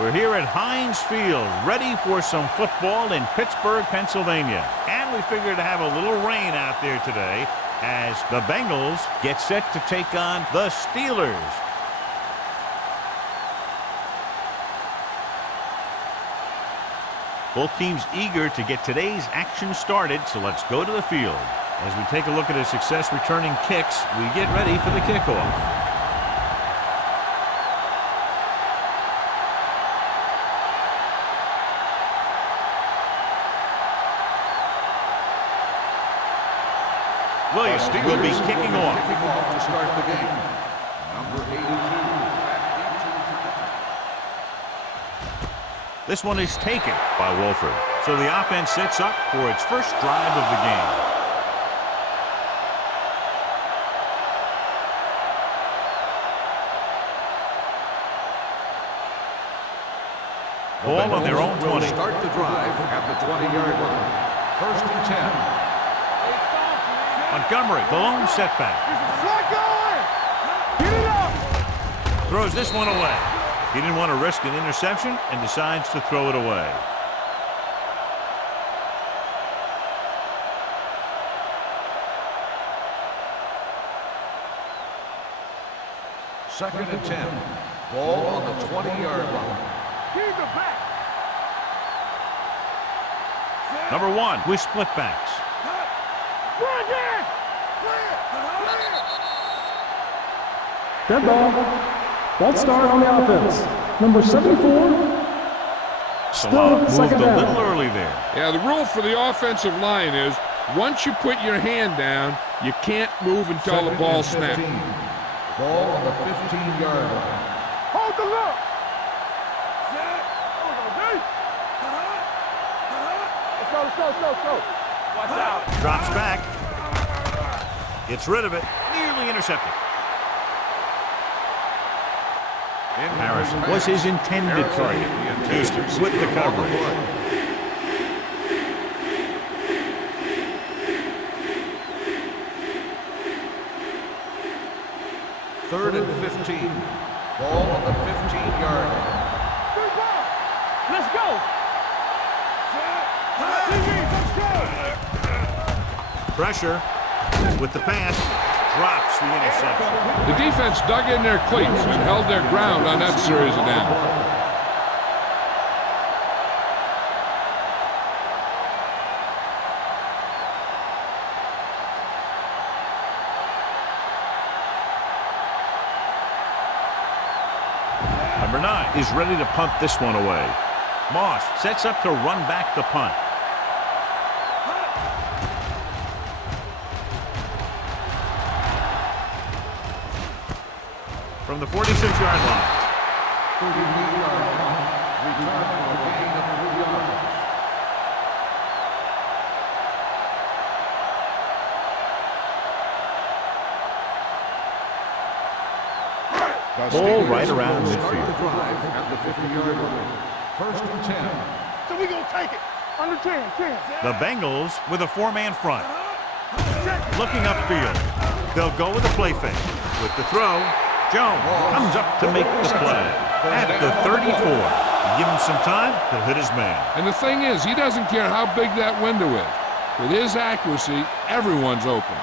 We're here at Heinz Field, ready for some football in Pittsburgh, Pennsylvania. And we figure to have a little rain out there today as the Bengals get set to take on the Steelers. Both teams eager to get today's action started, so let's go to the field. As we take a look at a success returning kicks, we get ready for the kickoff. Williams will be kicking off. To start the game. Number 82. This one is taken by Wolford. So the offense sets up for its first drive of the game. Ball on their own 20. Start the drive at the 20-yard line. 1st and 10. Montgomery, the lone setback. Get it up. Throws this one away. He didn't want to risk an interception and decides to throw it away. Second and 10. Ball on the 20-yard line. He's the back. Number 1 with split backs. Dead ball. False start on the offense. Number 74. Still Moved second a down. little early there. Yeah, the rule for the offensive line is once you put your hand down, you can't move until the ball snaps. Ball on the 15-yard line. Hold the look. Let's go. Watch out. Drops back. Gets rid of it. Nearly intercepted. Harrison was his intended target. Houston with the coverage. 3rd and 15. Ball on the 15-yard line. Let's go. Pressure with the pass. Drops the interception. The defense dug in their cleats and held their ground on that series of downs. Number 9 is ready to punt this one away. Moss sets up to run back the punt. From the 46-yard line. 38-yard line. Return for a gain of 3 yards. Ball right around Start the midfield. drive at the 50-yard line. 1st and 10. So we gonna take it. Under 10. The Bengals with a 4-man front. Looking upfield. They'll go with a play fake. With the throw, Jones comes up to make the play. At the 34. Give him some time, he'll hit his man. And the thing is, he doesn't care how big that window is. With his accuracy, everyone's open.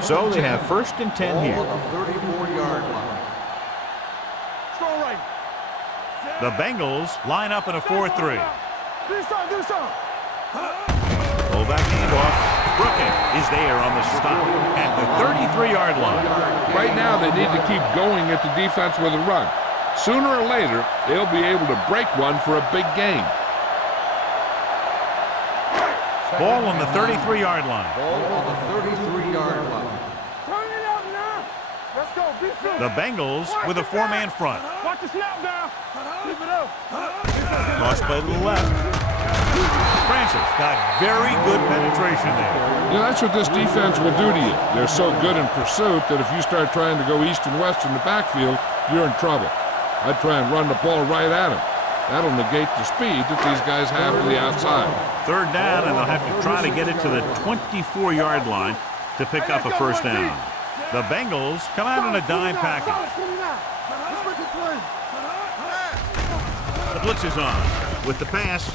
So they have 1st and 10 here. Ball on the 34-yard line. Strong right. The Bengals line up in a 4-3. Do something. Fullback handoff. Brooking is there on the stop at the 33-yard line. Right now, they need to keep going at the defense with a run. Sooner or later, they'll be able to break one for a big gain. Ball on the 33-yard line. Ball on the 33-yard line. Turn it out now. Let's go. Be soon. The Bengals with a 4-man front. Watch the snap now. Keep it up. Cross play to the left. Francis got very good penetration there. You know, that's what this defense will do to you. They're so good in pursuit that if you start trying to go east and west in the backfield, you're in trouble. I'd try and run the ball right at him. That'll negate the speed that these guys have to the outside. 3rd down, and they'll have to try to get it to the 24-yard line to pick up a 1st down. The Bengals come out in a dime package. blitz is on. With the pass.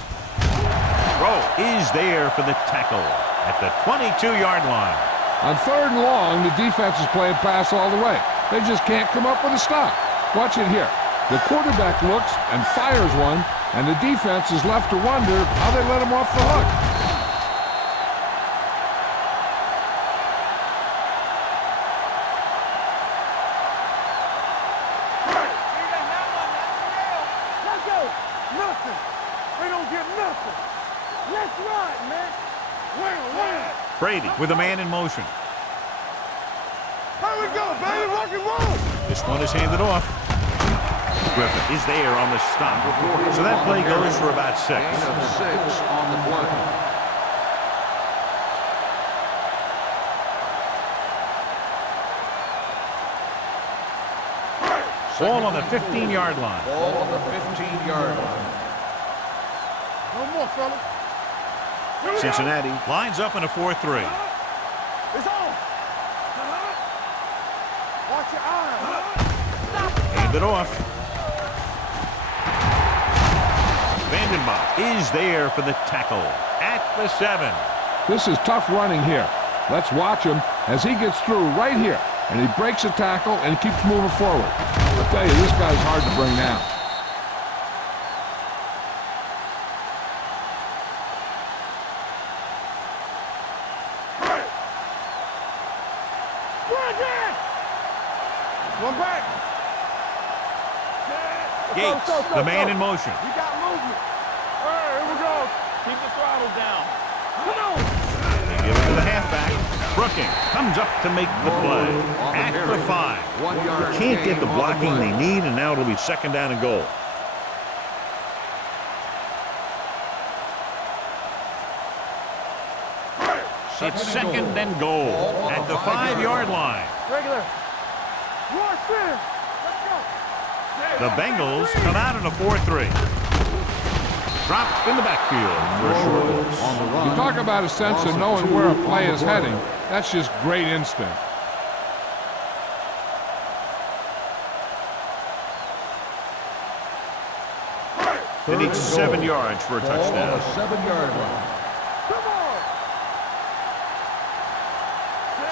Throw is there for the tackle at the 22-yard line. On 3rd and long, the defense is playing pass all the way. They just can't come up with a stop. Watch it here. The quarterback looks and fires one, and the defense is left to wonder how they let him off the hook. Let's go. Nothing. They don't get nothing. Let's ride, man. Win. Brady with a man in motion. Here we go, baby. Rock and roll. This one is handed off. Griffin is there on the stop. So that play goes for about 6. Gain of 6 on the play. Ball on the 15-yard line. Ball on the 15-yard line. No more, fella. Here we go. Cincinnati lines up in a 4-3. It's on. Watch your eyes. Hand it off. Vandenbach is there for the tackle at the 7. This is tough running here. Let's watch him as he gets through right here, and he breaks a tackle and keeps moving forward. I'll tell you, this guy's hard to bring down. One back. Gates, the man in motion. We got movement. All right, here we go. Keep the throttle down. Come on. They give it to the halfback. Brooking comes up to make the play at the 5. 1 yard. They can't get the blocking they need, and now it'll be 2nd down and goal. It's 2nd and goal at the 5-yard line. Regular. Rush in. Let's go. The Bengals come out in a 4-3. Drop in the backfield for a short loss. On the run. You talk about a sense of knowing where a play is heading. That's just great instinct. They need 7 yards for a Ball on touchdown. the 7-yard line. Come on.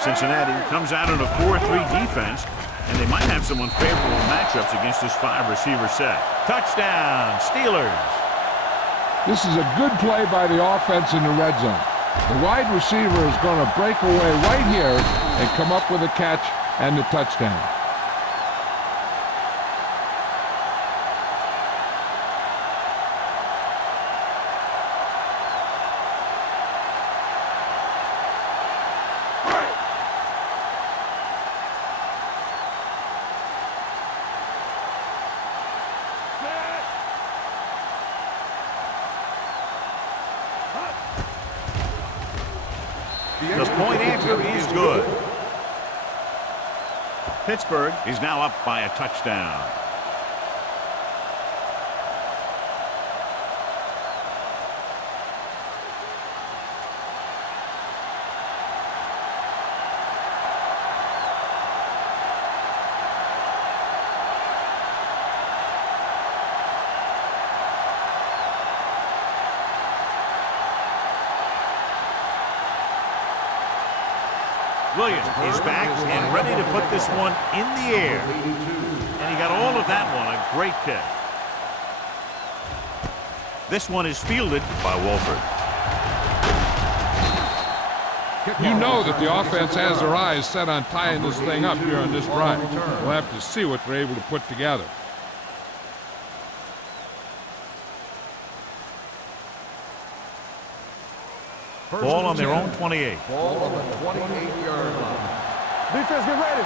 Cincinnati comes out in a 4-3 defense, and they might have some unfavorable matchups against this 5-receiver set. Touchdown, Steelers. This is a good play by the offense in the red zone. The wide receiver is going to break away right here and come up with a catch and the touchdown. The point after is good. Pittsburgh is now up by a touchdown. Williams is back and ready to put this one in the air. And he got all of that one, a great kick. This one is fielded by Wolford. You know that the offense has their eyes set on tying this thing up here on this drive. We'll have to see what they're able to put together. Ball on their own 28. Ball on the 28-yard line. Defense, get ready.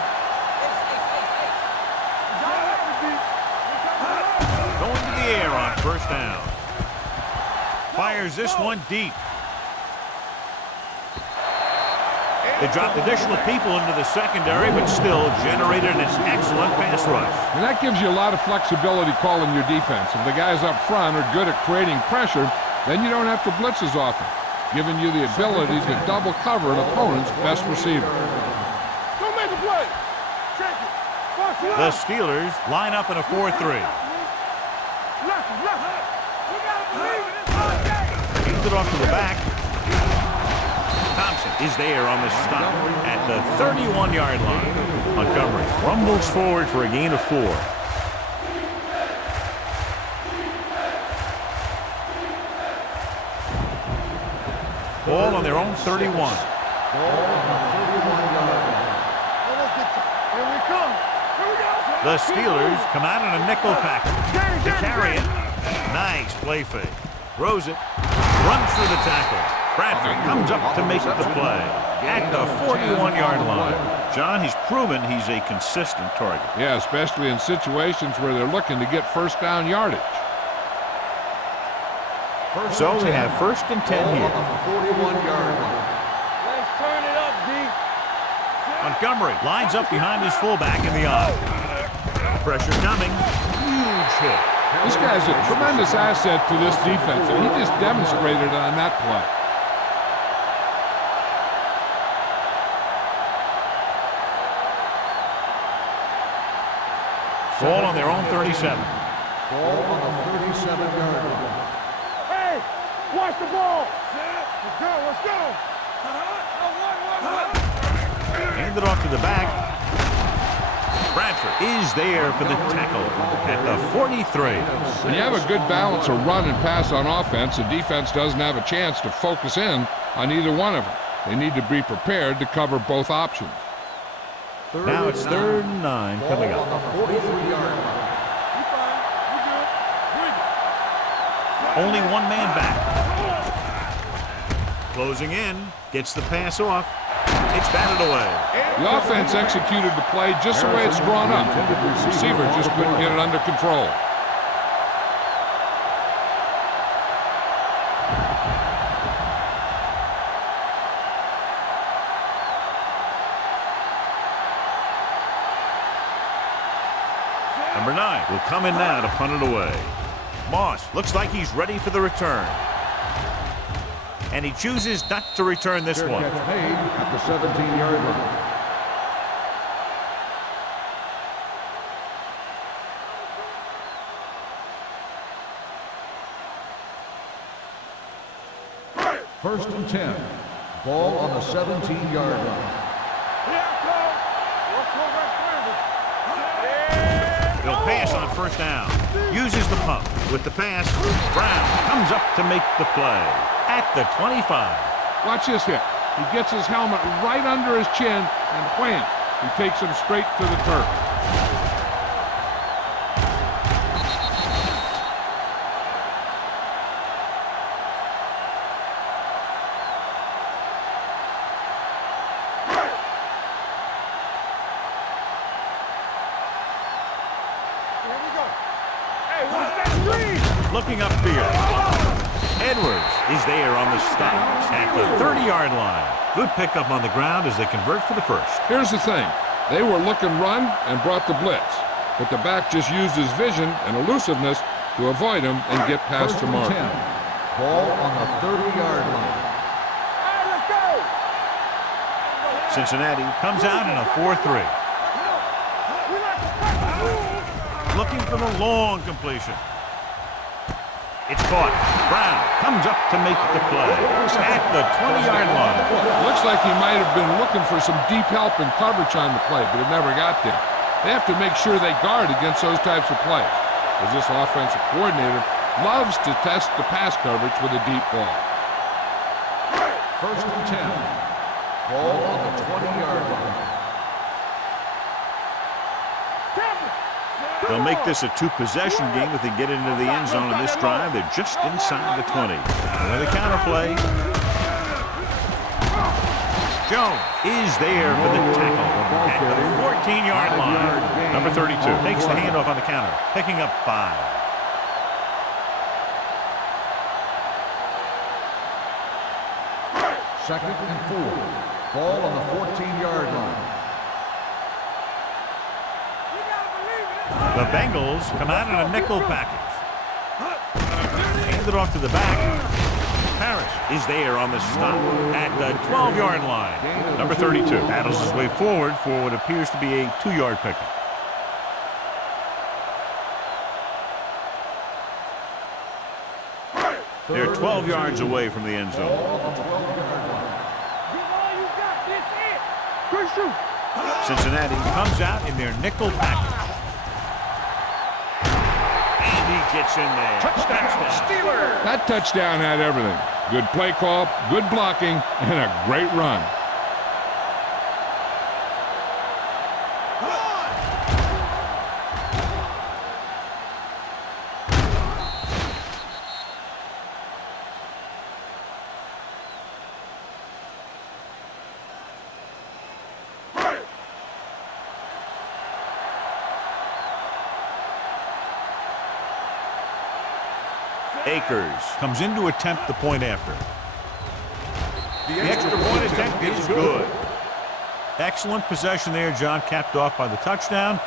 Going to the air on 1st down. Fires this one deep. They dropped additional people into the secondary, but still generated an excellent pass rush. And that gives you a lot of flexibility calling your defense. If the guys up front are good at creating pressure, then you don't have to blitz as often, giving you the ability to double cover an opponent's best receiver. Don't make a play. Check it. Watch it The out. Steelers line up in a 4-3. Lefty, lefty. We gotta believe it. It's our day. Hands it off to the back. Thompson is there on the stop at the 31-yard line. Montgomery rumbles forward for a gain of 4. Ball on their own 31. Ball on the 31-yard line. Here we come. Here we go. The Steelers come out in a nickel package to carry it. Nice play fake. Throws it. Runs through the tackle. Bradford comes up to make the play at the 41-yard line. John, he's proven he's a consistent target. Yeah, especially in situations where they're looking to get first down yardage. So we have 1st and 10 here. On the 41-yard line. Let's turn it up, D. Montgomery lines up behind his fullback in the eye. Pressure coming. Huge hit. This guy's a tremendous asset to this defense, and he just demonstrated on that play. Ball on their own 37. Ball on the 37-yard line. Hey, watch the ball. Let's go, let's go. Hand it off to the back. Bradford is there for the tackle at the 43. When you have a good balance of run and pass on offense, the defense doesn't have a chance to focus in on either one of them. They need to be prepared to cover both options. Now it's 3rd and 9 coming Ball up. on the 43-yard line. Only one man back. Closing in. Gets the pass off. It's batted away. The offense executed the play just the way it's drawn up. The receiver just couldn't get it under control. Number 9 will come in now to punt it away. Moss looks like he's ready for the return. And he chooses not to return this one. Catch made at the 17-yard line. First and 10. Ball on the 17-yard line. He'll pass on first down. Uses the pump. With the pass, Brown comes up to make the play at the 25. Watch this hit. He gets his helmet right under his chin, and wham, he takes him straight to the turf. Looking upfield. Edwards is there on the stop at the 30-yard line. Good pickup on the ground as they convert for the first. Here's the thing. They were looking run and brought the blitz, but the back just used his vision and elusiveness to avoid him and get past First the and mark. 10. Ball on the 30-yard line. Cincinnati comes out in a 4-3. Looking for the long completion. It's caught. Brown comes up to make the play at the 20-yard line. Looks like he might have been looking for some deep help and coverage on the play, but it never got there. They have to make sure they guard against those types of plays, as this offensive coordinator loves to test the pass coverage with a deep ball. First and 10. Ball on the 20-yard line. They'll make this a 2-possession game if they get into the end zone in this drive. They're just inside the 20. And the counter play. Jones is there for the tackle at the 14-yard line. Number 32 takes the handoff on the counter, picking up 5. Second and 4. Ball on the 14-yard line. The Bengals come out in a nickel package. Hand it off to the back. Harris is there on the stop at the 12-yard line. Number 32 battles his way forward for what appears to be a 2-yard pickup. They're 12 yards away from the end zone. Give all you got. This it. Good shoot. Cincinnati comes out in their nickel package. And he gets in there. Touchdown, Steelers! That touchdown had everything. Good play call, good blocking, and a great run. Akers comes in to attempt the point after. The extra point attempt is good. Excellent possession there, John, capped off by the touchdown.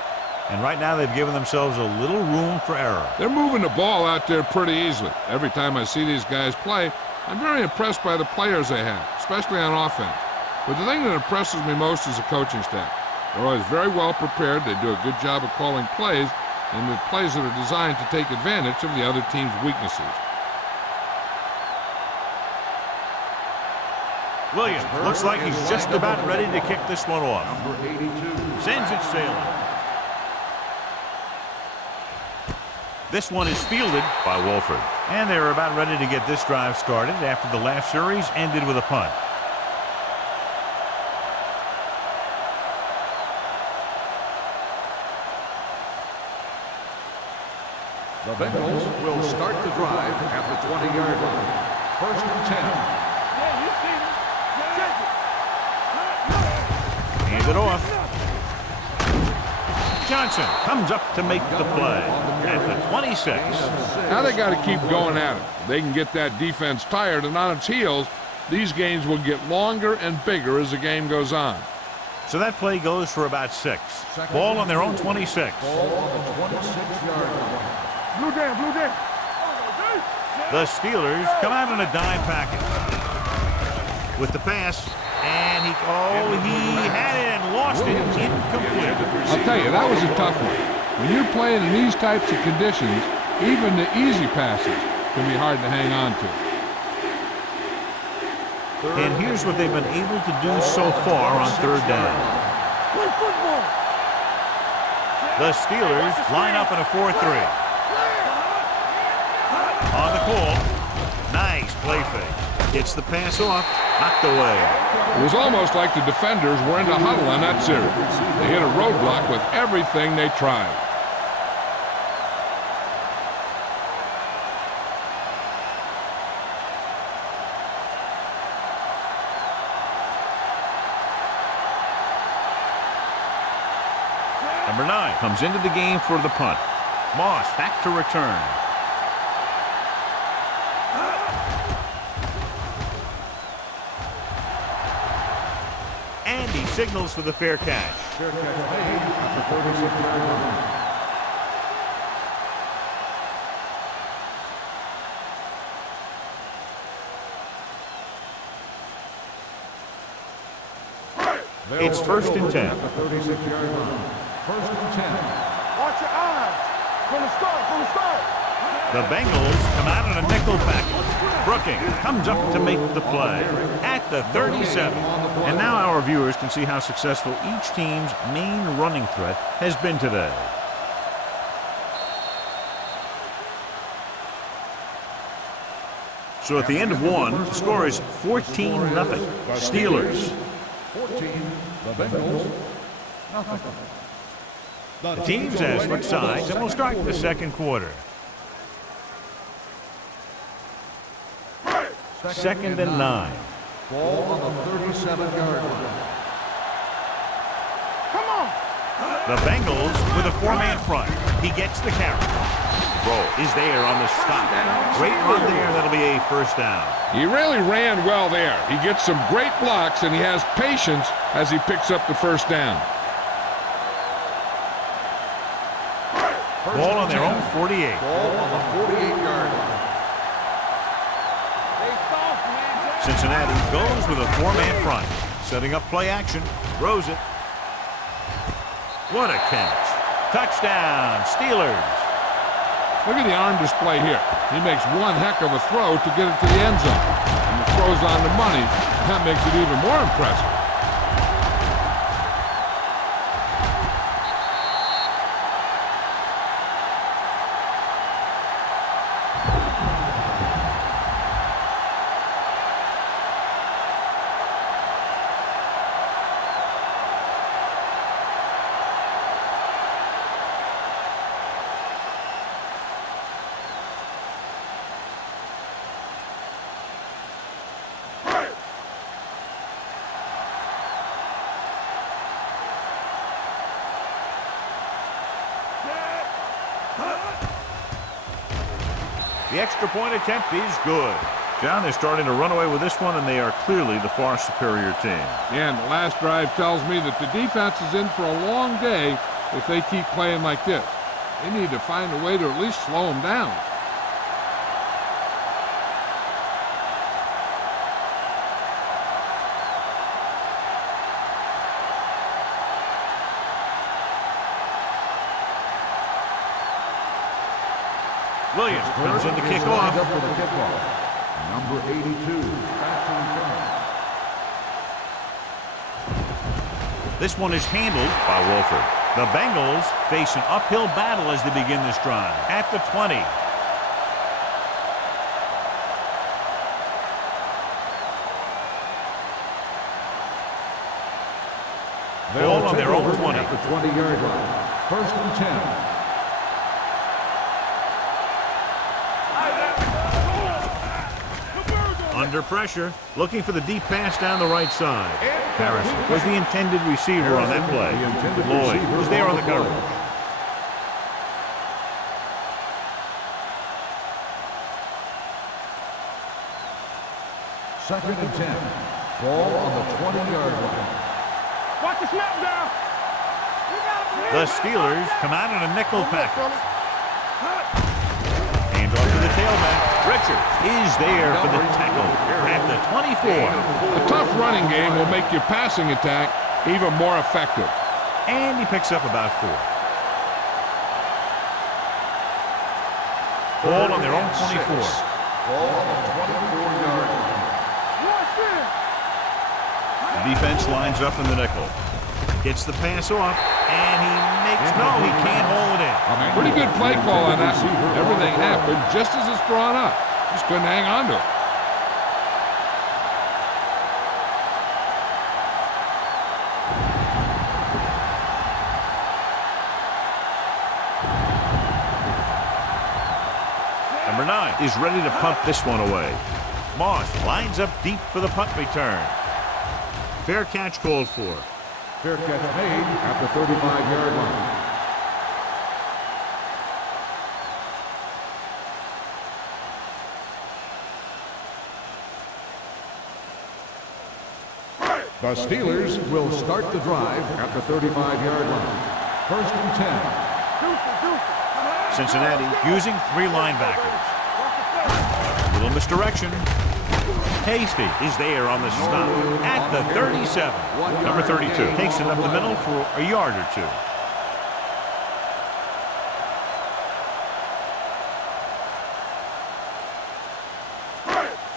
And right now they've given themselves a little room for error. They're moving the ball out there pretty easily. Every time I see these guys play, I'm very impressed by the players they have, especially on offense. But the thing that impresses me most is the coaching staff. They're always very well prepared. They do a good job of calling plays, and the plays that are designed to take advantage of the other team's weaknesses. Williams looks like he's just about ready to kick this one off. Number 82. Sends it sailing. This one is fielded by Wolford. And they're about ready to get this drive started after the last series ended with a punt. The Bengals will start the drive at the 20-yard line. 1st and 10. Yeah, you see them. Check it. Hand it off. Johnson comes up to make the play at the 26. Now they got to keep going at it. They can get that defense tired and on its heels. These games will get longer and bigger as the game goes on. So that play goes for about 6. Ball on their own 26. Ball on the 26-yard line. Blue down, blue down. The Steelers come out in a dime package with the pass, and he had it and lost it. Incomplete. I'll tell you, that was a tough one. When you're playing in these types of conditions, even the easy passes can be hard to hang on to. And here's what they've been able to do so far on 3rd down. Play football. The Steelers line up in a 4-3. On the call, nice play fake. Gets the pass off, knocked away. It was almost like the defenders were in a huddle on that series. They hit a roadblock with everything they tried. Number 9 comes into the game for the punt. Moss back to return. And he signals for the fair catch. Fair catch made at the 36-yard line. It's 1st and 10. At the 36-yard line. 1st and 10. Watch your eyes. From the start, from the start. The Bengals come out in a nickel package. Brooking comes up to make the play at the 37. And now our viewers can see how successful each team's main running threat has been today. So at the end of one, the score is 14-0. Steelers. 14. The Bengals. Nothing. The teams have switched sides, and we'll start the 2nd quarter. 2nd and 9. Ball on the 37-yard line. Come on. The Bengals with a 4-man front. He gets the carry. Roll is there on the stop. Great run there. That'll be a 1st down. He really ran well there. He gets some great blocks, and he has patience as he picks up the 1st down. Ball on their own 48. Ball on the 48-yard line. Cincinnati goes with a 4-man front. Setting up play action. Throws it. What a catch. Touchdown, Steelers. Look at the arm display here. He makes one heck of a throw to get it to the end zone. And the throw's on the money. That makes it even more impressive. The extra point attempt is good. John, they're starting to run away with this one, and they are clearly the far superior team. Yeah, and the last drive tells me that the defense is in for a long day if they keep playing like this. They need to find a way to at least slow them down. Williams comes in the kickoff. For the kickoff. Number 82, This one is handled by Wolford. The Bengals face an uphill battle as they begin this drive. At the 20. Ball on their own 20. At the 20-yard line. 1st and 10. Under pressure, looking for the deep pass down the right side. Harrison was the intended receiver on that play. Lloyd was there on the coverage. Second and 10. Ball on the 20-yard line. Watch the snap down. The Steelers come out in a nickel package. Hand off to the tailback. Richard is there for the tackle at the 24. A tough running game will make your passing attack even more effective. And he picks up about 4. Ball on their own 24. Ball on the 24-yard line. The defense lines up in the nickel. Gets the pass off, and he makes no, he can't hold it in. Pretty good play call on that. Everything happened just as it's drawn up. Just couldn't hang on to it. Number 9 is ready to punt this one away. Moss lines up deep for the punt return. Fair catch called for. Fair catch made at the 35-yard line. The Steelers will start the drive at the 35-yard line. 1st and 10. Cincinnati using 3 linebackers. Little misdirection. Hasty is there on the stop at the 37. Number 32 takes it up the middle for a yard or 2.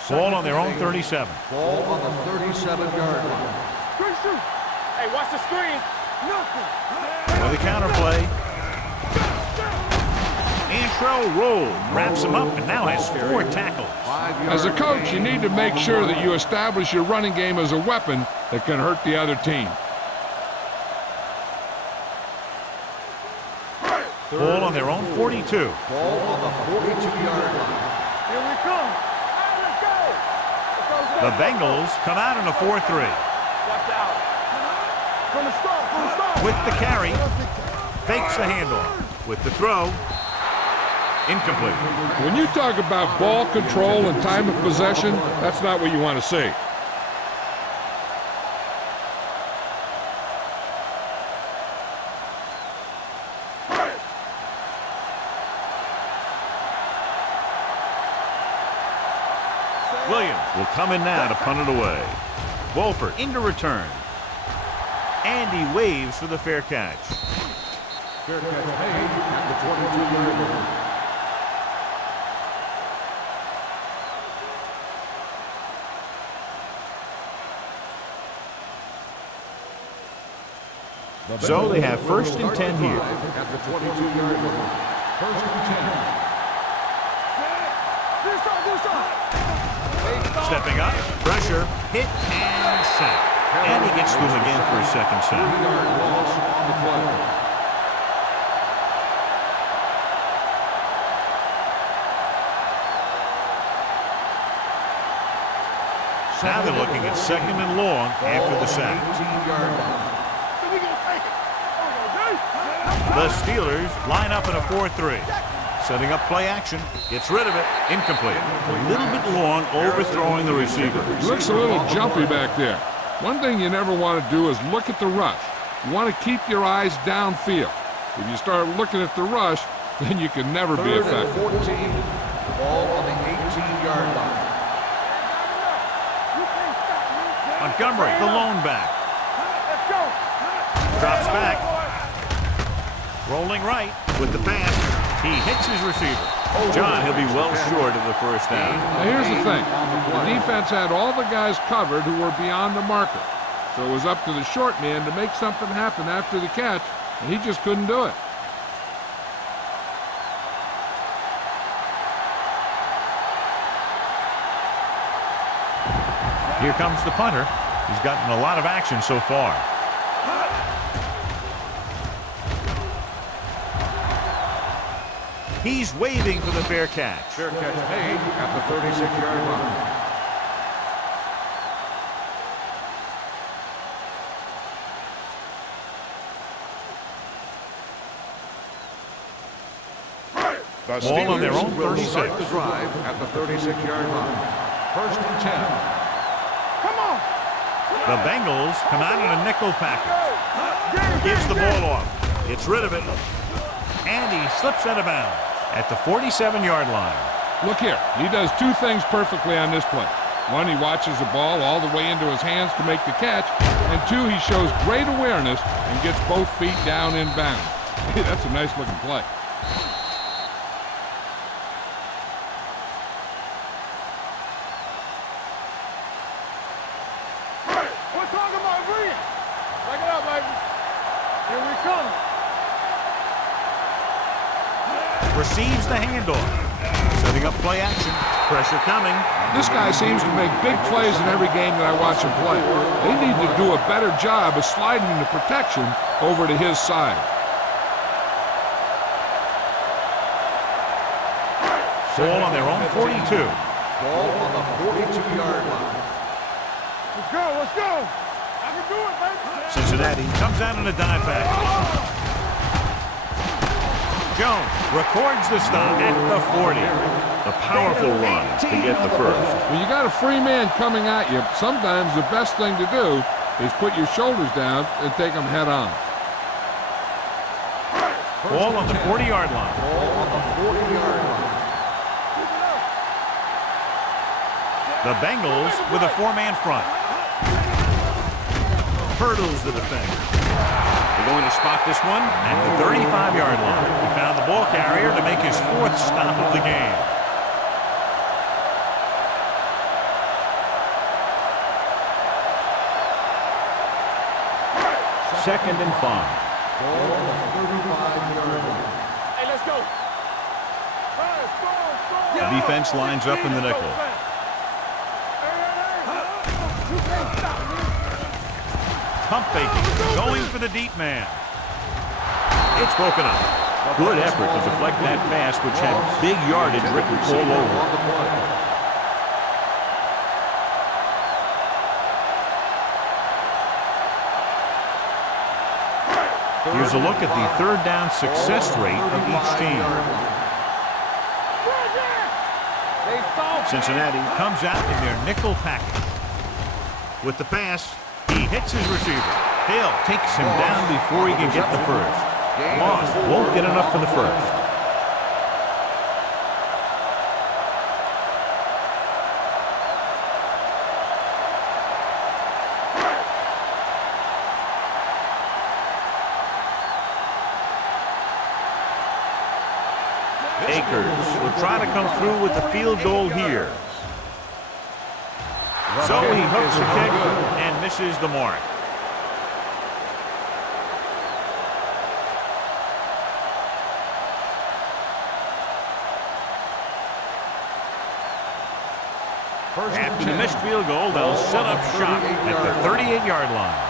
Ball on their own 37. Ball on the 37-yard line. Hey, watch the screen. Nothing. With a counterplay. Antro roll, wraps him up, and now has 4 tackles. As a coach, you need to make sure that you establish your running game as a weapon that can hurt the other team. Ball on their own 42. Ball on the 42-yard line. Here we come. The Bengals come out in a 4-3. Watch out. From the start, from the start. With the carry, fakes the handoff. With the throw, incomplete. When you talk about ball control and time of possession, that's not what you want to see. Williams will come in now to punt it away. Wolford into return. And he waves for the fair catch. Fair catch made at the 22-yard line. So they have first and 10 here. At the 22-yard line. First and 10. Stepping up, pressure, hit, and sack. And he gets through again for his second sack. 3-yard loss on the play. Now they're looking at second and long after the sack. 18-yard line. The Steelers line up in a 4-3. Setting up play action. Gets rid of it. Incomplete. A little bit long, overthrowing the receiver. Looks a little jumpy back there. One thing you never want to do is look at the rush. You want to keep your eyes downfield. If you start looking at the rush, then you can never be Third and effective. 14. Ball on the 18-yard line. Montgomery, the lone back. Drops back. Rolling right with the pass. He hits his receiver. John, he'll be well short of the first down. Now here's the thing. The defense had all the guys covered who were beyond the marker. So it was up to the short man to make something happen after the catch, and he just couldn't do it. Here comes the punter. He's gotten a lot of action so far. He's waving for the fair catch. Fair catch made at the 36-yard line. The Ball on their own will 36. start the drive at the 36-yard line. First and 10. The Bengals come out in a nickel package. Gives the ball off. Gets rid of it. And he slips out of bounds at the 47-yard line. Look here. He does two things perfectly on this play. One, he watches the ball all the way into his hands to make the catch. And two, he shows great awareness and gets both feet down in bounds. That's a nice-looking play. Receives the handoff. Setting up play action. Pressure coming. This guy seems to make big plays in every game that I watch him play. They need to do a better job of sliding the protection over to his side. Ball on their own 42. Ball on the 42-yard line. Let's go. I can do it, baby. Cincinnati comes out in a dive back. Jones records the stop at the 40. A powerful run to get the first. When you got a free man coming at you, sometimes the best thing to do is put your shoulders down and take them head on. Ball on the 40-yard line. Ball on the 40-yard line. The Bengals with a four-man front. Hurdles the defender. They're going to spot this one at the 35-yard line. He found the ball carrier to make his fourth stop of the game. Second and 5. Ball on the 35-yard line. Hey, let's go. The defense lines up in the nickel. Pump faking, going for the deep man. It's broken up. Good effort to deflect that pass, which had big yardage written all over. On the play. Here's a look at the third down success rate of each team. Cincinnati comes out in their nickel package. With the pass, he hits his receiver. Hill takes him down before he can get the first. Moss won't get enough for the first. Akers will try to come through with the field goal here. So he hooks the kick and misses the mark. After the missed field goal, they'll set up shop at the 38-yard line.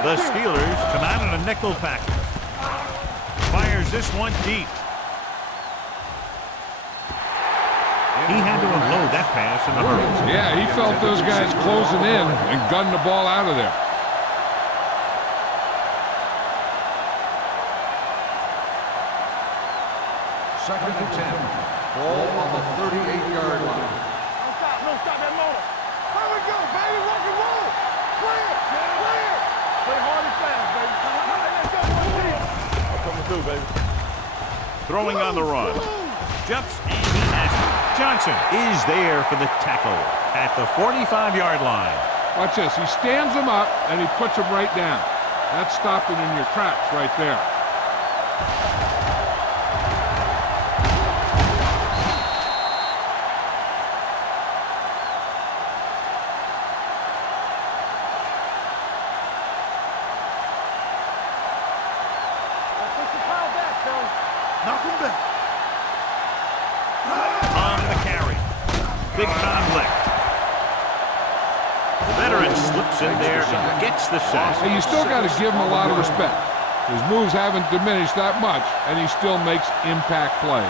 The Steelers come out in a nickel package. Fires this one deep. He had to unload that pass in a hurry. Yeah, he felt those guys closing in and gunned the ball out of there. Second and 10. Ball on the 38-yard line. Don't stop that motor. Here we go, baby. Rock and roll. Clear. Clear. Play hard and fast, baby. Let's go, one deal. I'm coming through, baby. Throwing on the run. Jumps and he has it. Johnson is there for the tackle at the 45-yard line. Watch this. He stands him up and he puts him right down. That's stopping in your tracks right there. Knock him back. On the carry. Big time lift. The veteran slips in there and gets the sack. And you still got to give him a lot of respect. His moves haven't diminished that much, and he still makes impact plays.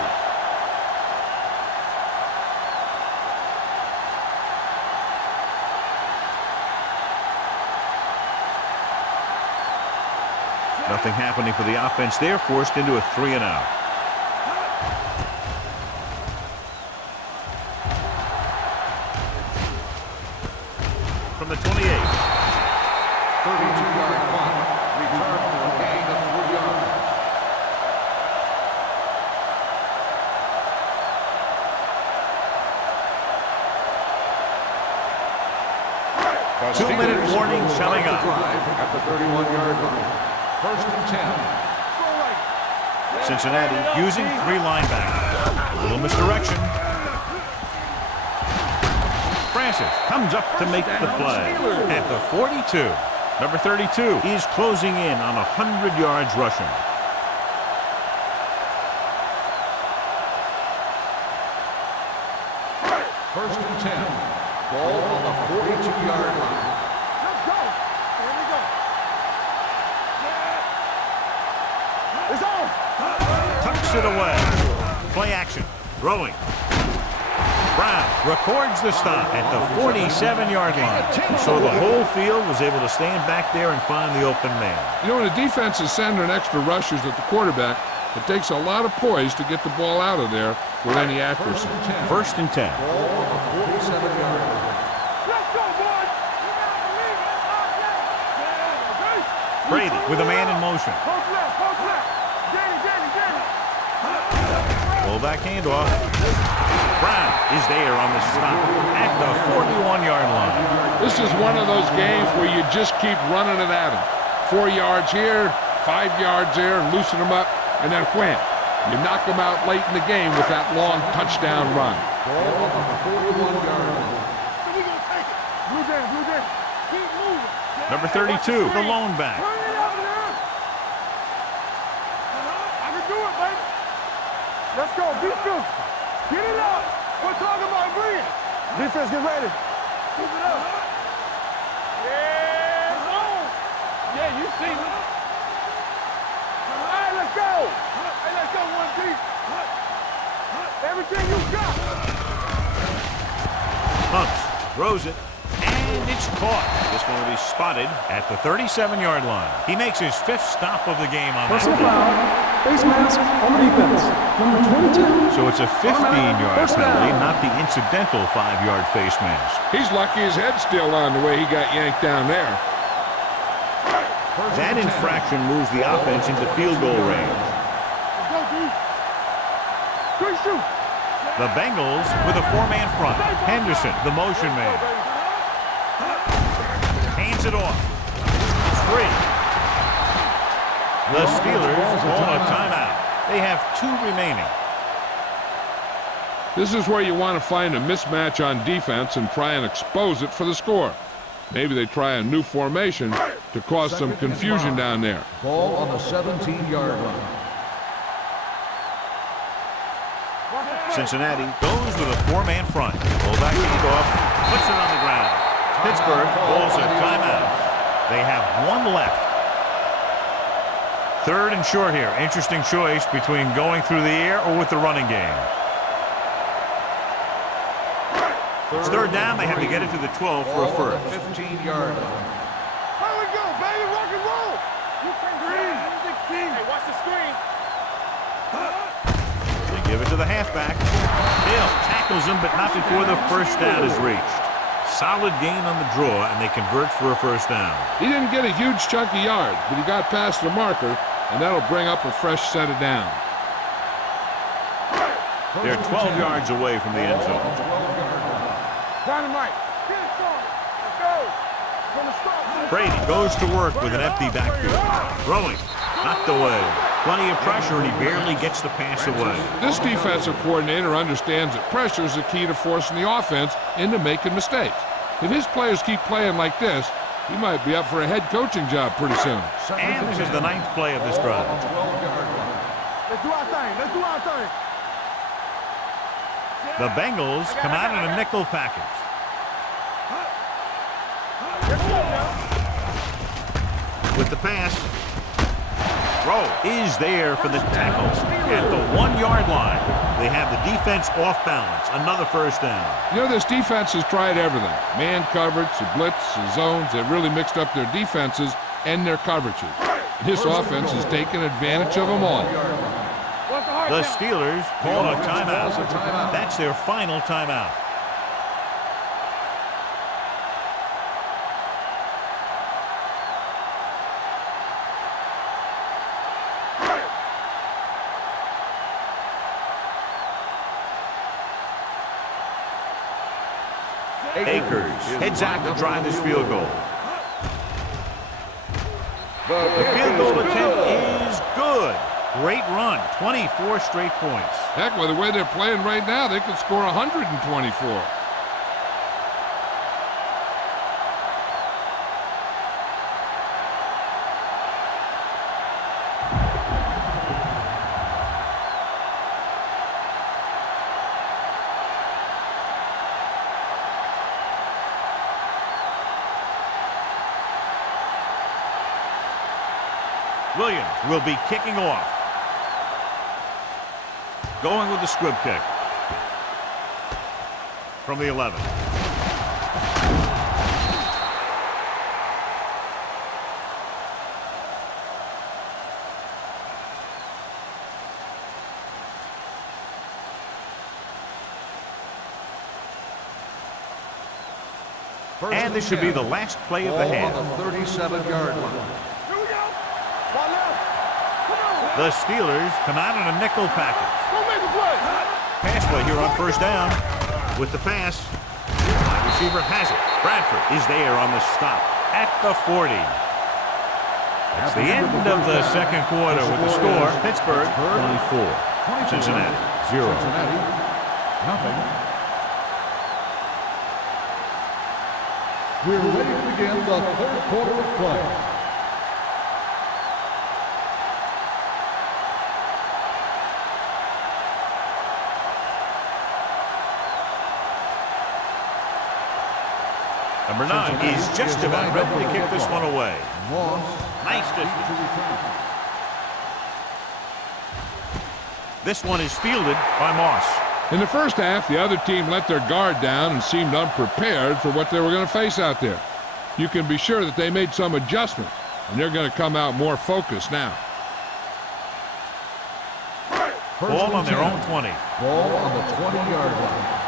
Nothing happening for the offense. They're forced into a 3-and-out. From the 28. 32-yard punt. Return for a gain of 3 yards. 2-minute warning coming up. At the 31-yard line. First and 10. Cincinnati using 3 linebackers. A little misdirection. Francis comes up to make the play at the 42. Number 32 is closing in on 100 yards rushing. First and 10. Ball on the 42-yard line. Let's go. Here we go. It's on. Tucks it away. Play action. Throwing. Brown records the stop at the 47-yard line. So the whole field was able to stand back there and find the open man. You know, when a defense is sending extra rushers at the quarterback, it takes a lot of poise to get the ball out of there with any accuracy. First and 10. Ball on the 47-yard line. Let's go, boys. Brady with a man in motion. Post left. Post left. Danny. Pull back handoff. Brown is there on the stop at the 41-yard line. This is one of those games where you just keep running it at them. 4 yards here, 5 yards there, and loosen them up, and then wham. You knock them out late in the game with that long touchdown run. Ball on the 41-yard line. So we gonna take it. Blue down. Keep moving. Number 32, the lone back. Turn it up there. I can do it, baby. Let's go. Be physical. Get it up. We're talking about bringing. Defense, get ready. Move it up. Yeah, it's on. Yeah, you see me. All right, let's go. Hey, let's go, one deep. Everything you got. Pumps, throws it, and it's caught. This one will be spotted at the 37-yard line. He makes his 5th stop of the game on that. Personal foul. Face mask on the defense. Number 22. So it's a 15-yard First penalty, down. not the incidental 5-yard face mask. He's lucky his head's still on the way he got yanked down there. That infraction moves the offense into field goal range. Let's go, D. Good shoot. The Bengals with a 4-man front. Henderson, the motion man. Hands it off. 3. The Steelers call a timeout. They have 2 remaining. This is where you want to find a mismatch on defense and try and expose it for the score. Maybe they try a new formation to cause some confusion down there. Ball on the 17-yard line. Cincinnati goes with a four-man front. Fullback handoff, puts it on the ground. Pittsburgh calls a timeout. They have one left. Third and short here. Interesting choice between going through the air or with the running game. It's third down. They have to get it to the 12 for a first. 15-yard line. Here we go, baby. Rock and roll. You can green. 16. Hey, watch the screen. They give it to the halfback. Hill tackles him, but not before the first down is reached. Solid gain on the draw, and they convert for a first down. He didn't get a huge chunk of yards, but he got past the marker, and that'll bring up a fresh set of downs. They're 12 yards away from the end zone. Dynamite. Get it started. Let's go. From the start. Brady goes to work with an empty backfield. Throwing. Knocked away. Plenty of pressure, and he barely gets the pass away. This defensive coordinator understands that pressure is the key to forcing the offense into making mistakes. If his players keep playing like this, he might be up for a head coaching job pretty soon. And this is the 9th play of this drive. Let's do our thing. Let's do our thing. The Bengals come out in a nickel package. With the pass. Throw is there for the tackle at the 1-yard line. They have the defense off balance. Another first down. You know, this defense has tried everything. Man coverage, the blitz, the zones. They've really mixed up their defenses and their coverages. This offense has taken advantage of them all. The Steelers call a timeout. That's their final timeout. Akers heads out to try this field goal. The field goal attempt is good. Great run. 24 straight points. Heck, with the way they're playing right now, they could score 124. Williams will be kicking off. Going with the squib kick. From the 11. And this should be the last play of the half. On the 37-yard line. The Steelers come out in a nickel package. Go make a play. Pass play here on first down. With the pass. Wide receiver has it. Bradford is there on the stop at the 40. That's the end of the second quarter with the score. Pittsburgh 24. Cincinnati 0. Cincinnati, nothing. We're ready to begin the third quarter of play. Number 9 is just about ready to kick this one away. Nice distance. This one is fielded by Moss. In the first half, the other team let their guard down and seemed unprepared for what they were going to face out there. You can be sure that they made some adjustments, and they're going to come out more focused now. Ball on their own 20. Ball on the 20-yard line.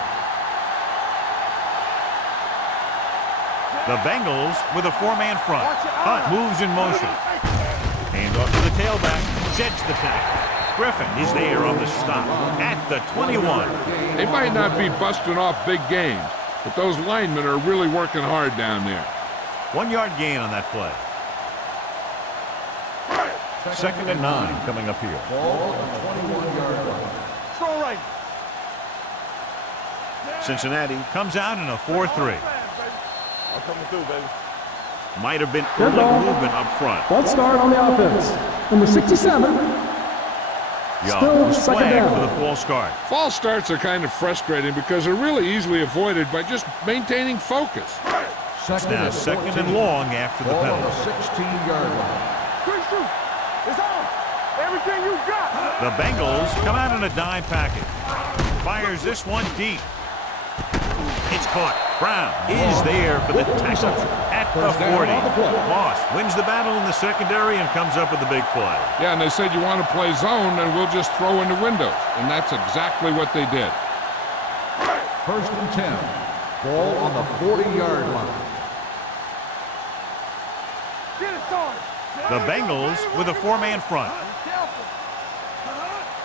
The Bengals with a four-man front. Hunt moves in motion. Hand off to the tailback. Sheds the tackle. Griffin is there on the stop at the 21. They might not be busting off big games, but those linemen are really working hard down there. 1-yard gain on that play. 2nd and 9 coming up here. Ball on the 21-yard line. Strong right. Cincinnati comes out in a 4-3. I'm coming through, baby. Might have been Good early ball. movement up front. Let's start on the offense. Number 67. Young Still was second flagged down. for the false start. False starts are kind of frustrating because they're really easily avoided by just maintaining focus. It's now second and long after the Ball on penalty. the 16-yard line. Quick shoot. It's on. Everything you got. The Bengals come out in a dime package. Fires this one deep. It's caught. Brown is there for the tackle at the 40. Moss wins the battle in the secondary and comes up with the big play. Yeah, and they said you want to play zone and we'll just throw into windows. And that's exactly what they did. First and 10. Ball on the 40-yard line. Get it started. The Bengals with a four-man front. Careful.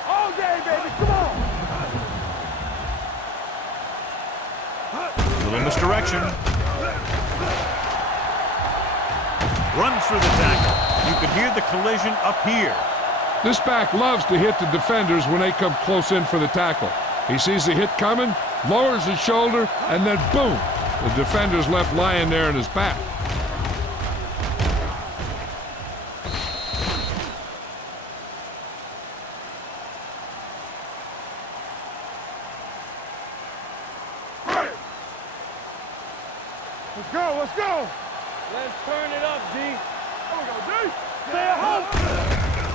All day, baby. Come on. Little misdirection. Runs through the tackle. You can hear the collision up here. This back loves to hit the defenders when they come close in for the tackle. He sees the hit coming, lowers his shoulder, and then boom! The defender's left lying there in his back. Let's go. Let's go. Let's turn it up, D. There we go, D. Stay at home.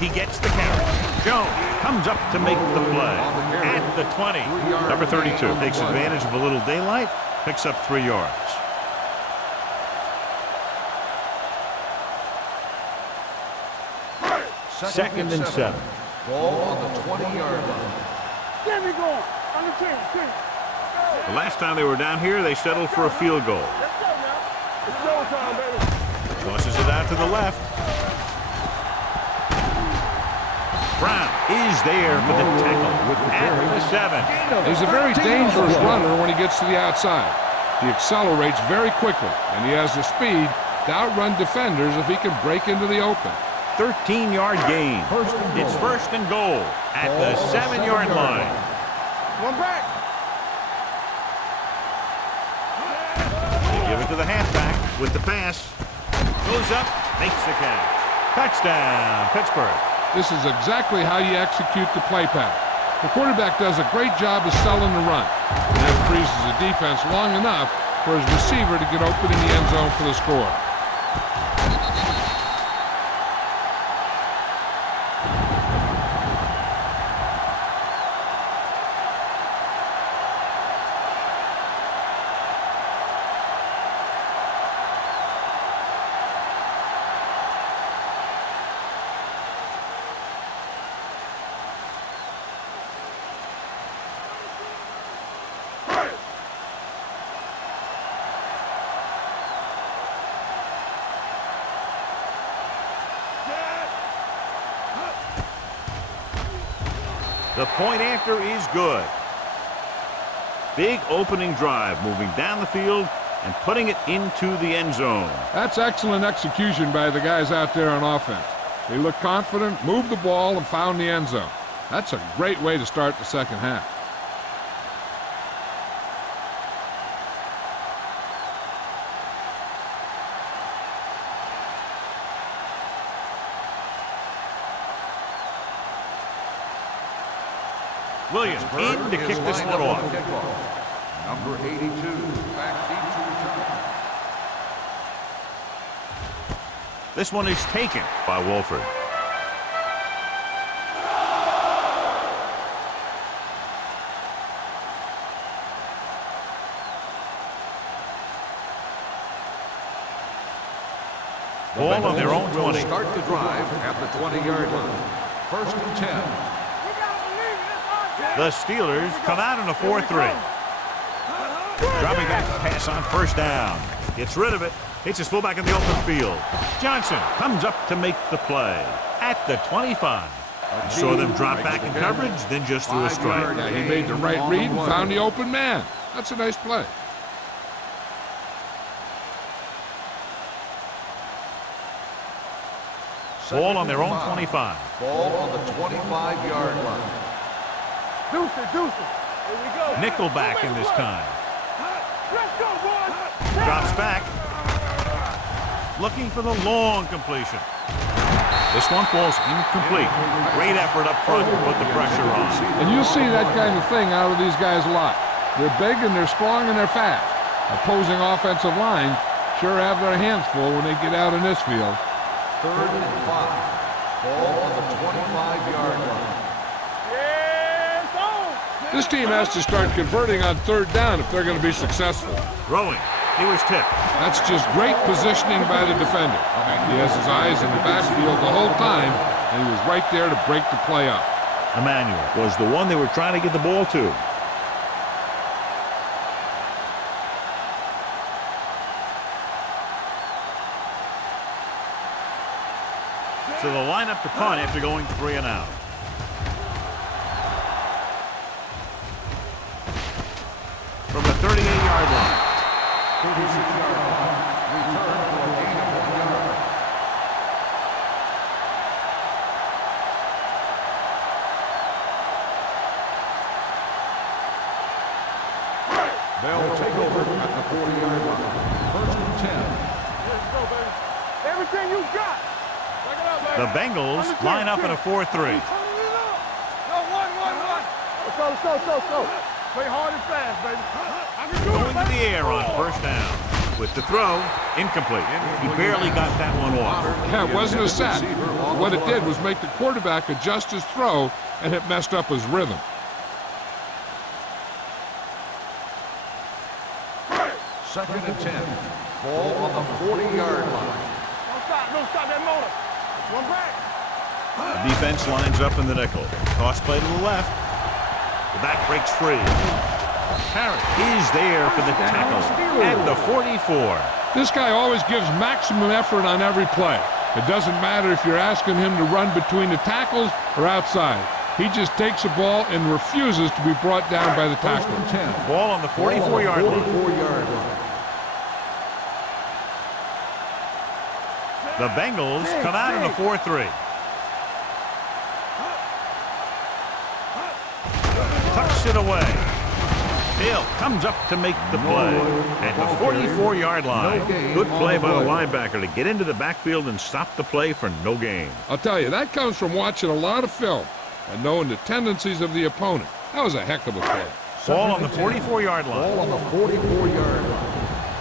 He gets the carry. Jones comes up to make the play at the 20. Number 32 takes advantage of a little daylight, picks up 3 yards. Second and 7. Ball on the 20-yard line. Get me going. On the team. The last time they were down here, they settled for a field goal. Let's go now. It's showtime, baby. Tosses it out to the left. Brown is there for the tackle at the 7. He's a very dangerous runner when he gets to the outside. He accelerates very quickly, and he has the speed to outrun defenders if he can break into the open. 13-yard gain. It's first and goal at the 7-yard line. One back. They give it to the halfback with the pass. Goes up, makes the catch. Touchdown, Pittsburgh. This is exactly how you execute the play pass. The quarterback does a great job of selling the run, and that freezes the defense long enough for his receiver to get open in the end zone for the score. The point after is good. Big opening drive, moving down the field and putting it into the end zone. That's excellent execution by the guys out there on offense. They looked confident, moved the ball, and found the end zone. That's a great way to start the second half. Williams in to kick this one off. Number 82, back deep to return. This one is taken by Wolford. Ball on their own 20. Start the drive at the 20-yard line. First and 10. The Steelers come out in a 4-3. Dropping back to pass on first down. Gets rid of it. Hits his fullback in the open field. Johnson comes up to make the play at the 25. He saw them drop back in coverage, then just threw a strike. Yeah, he made the right read and found the open man. That's a nice play. Ball on their own 25. Ball on the 25-yard line. Deuce it. Here we go. Nickelback in this time. Let's go, boys. Drops back. Looking for the long completion. This one falls incomplete. Great effort up front to put the pressure on. And you see that kind of thing out of these guys a lot. They're big and they're strong and they're fast. Opposing offensive lines sure have their hands full when they get out in this field. 3rd and 5. Ball on the 25-yard line. This team has to start converting on 3rd down if they're going to be successful. Throwing. He was tipped. That's just great positioning by the defender. He has his eyes in the backfield the whole time, and he was right there to break the play up. Emmanuel was the one they were trying to get the ball to. So they'll line up to punt after going 3 and out. From the 38-yard line. 36-yard line. Return for a gain of 1 yard. They'll take over at the 40-yard line. 1st and 10. Let's go, baby. Everything you got. Back it up, baby. The Bengals line up in a 4-3. No, 1. Let's go. Play hard and fast, baby. I can do Going it, to the baby. air on 1st down. With the throw, incomplete. He barely got that one off. Yeah, it wasn't a sack. What it did was make the quarterback adjust his throw, and it messed up his rhythm. 2nd and 10. Ball on the 40-yard line. Don't stop that motor. One back. The defense lines up in the nickel. Toss play to the left. The back breaks free. Harris is there for the tackle at the 44. This guy always gives maximum effort on every play. It doesn't matter if you're asking him to run between the tackles or outside. He just takes the ball and refuses to be brought down by the 1st tackle. and 10. Ball on the 44-yard line. 44-yard line. The Bengals come out in a 4-3. Tucks it away. Hill comes up to make the play at the 44-yard line. Good play by the linebacker to get into the backfield and stop the play for no gain. I'll tell you, that comes from watching a lot of film and knowing the tendencies of the opponent. That was a heck of a play. Ball on the 44-yard line. Ball on the 44-yard line.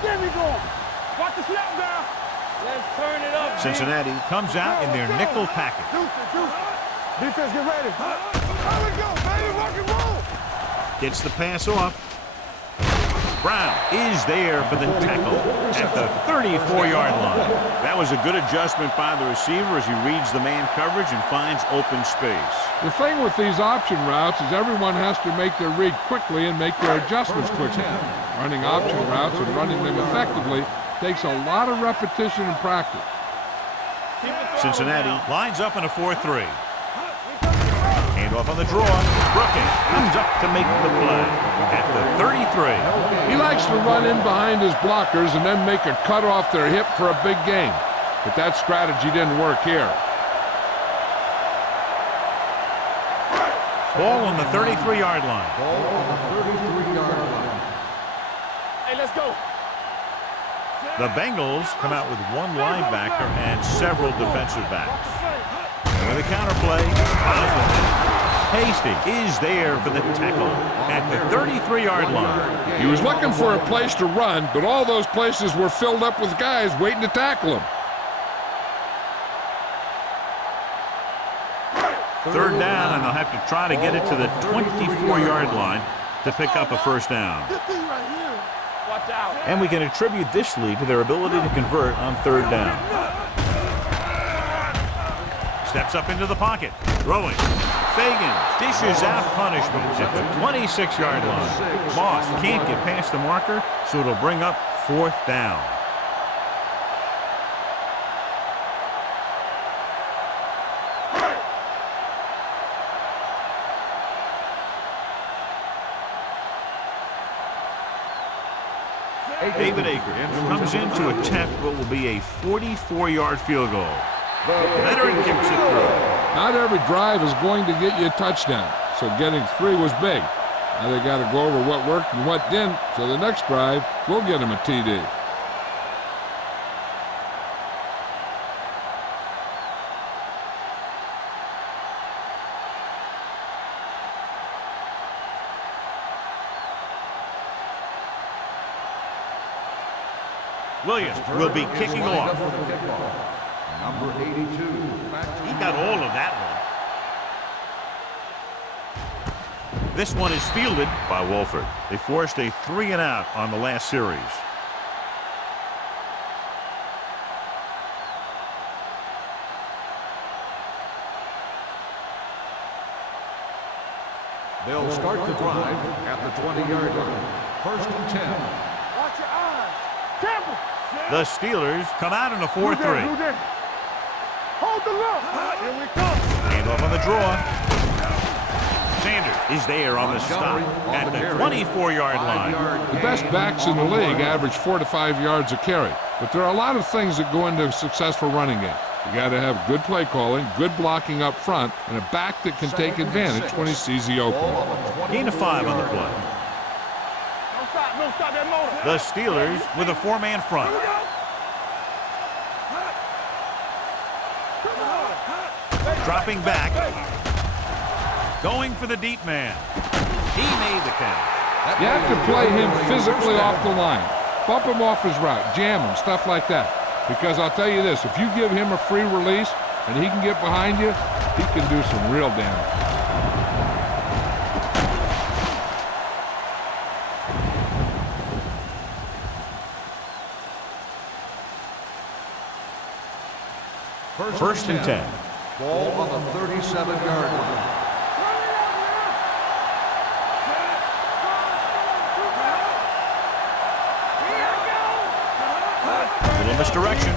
Get me going. Watch the snap down. Let's turn it up. Cincinnati comes out in their nickel package. Juice it. Defense, get ready. Here we go, baby. Rock and roll. Gets the pass off. Brown is there for the tackle at the 34-yard line. That was a good adjustment by the receiver as he reads the man coverage and finds open space. The thing with these option routes is everyone has to make their read quickly and make their adjustments quickly. Running option routes and running them effectively takes a lot of repetition and practice. Cincinnati lines up in a 4-3. Handoff on the draw. Brookins comes up to make the play at the 33. He likes to run in behind his blockers and then make a cut off their hip for a big gain. But that strategy didn't work here. Ball on the 33-yard line. Ball on the 33-yard line. Hey, let's go. The Bengals come out with one linebacker and several defensive backs. And with a counterplay, Hasty is there for the tackle at the 33-yard line. He was looking for a place to run, but all those places were filled up with guys waiting to tackle him. 3rd down, and they'll have to try to get it to the 24-yard line to pick up a 1st down. Good thing right here. Watch out. And we can attribute this lead to their ability to convert on 3rd down. Steps up into the pocket, throwing. Fagan dishes out punishment at the 26-yard line. Moss can't get past the marker, so it'll bring up 4th down. David Akers comes in to attempt what will be a 44-yard field goal. Leonard kicks it through. Not every drive is going to get you a touchdown, so getting 3 was big. Now they got to go over what worked and what didn't, so the next drive will get them a TD. Williams will be kicking off. For the kickoff. Number 82. He got all of that one. This one is fielded by Wolford. They forced a 3-and-out on the last series. They'll start the drive at the 20-yard line. First and 10. Watch your eyes. Temple. The Steelers come out in a 4-3. Hold the look. Here we come. Hand off on the draw. Sanders is there on the stop at the 24-yard line. The best backs in the league average 4 to 5 yards a carry. But there are a lot of things that go into a successful running game. You got to have good play calling, good blocking up front, and a back that can take advantage when he sees the opening. Gain of 5 on the play. Don't stop that motor. The Steelers with a 4-man front. Dropping back. Going for the deep man. He made the count. You have to play him physically off the line. Bump him off his route, jam him, stuff like that. Because I'll tell you this, if you give him a free release and he can get behind you, he can do some real damage. First and 10. Ball on the 37-yard line. Little misdirection.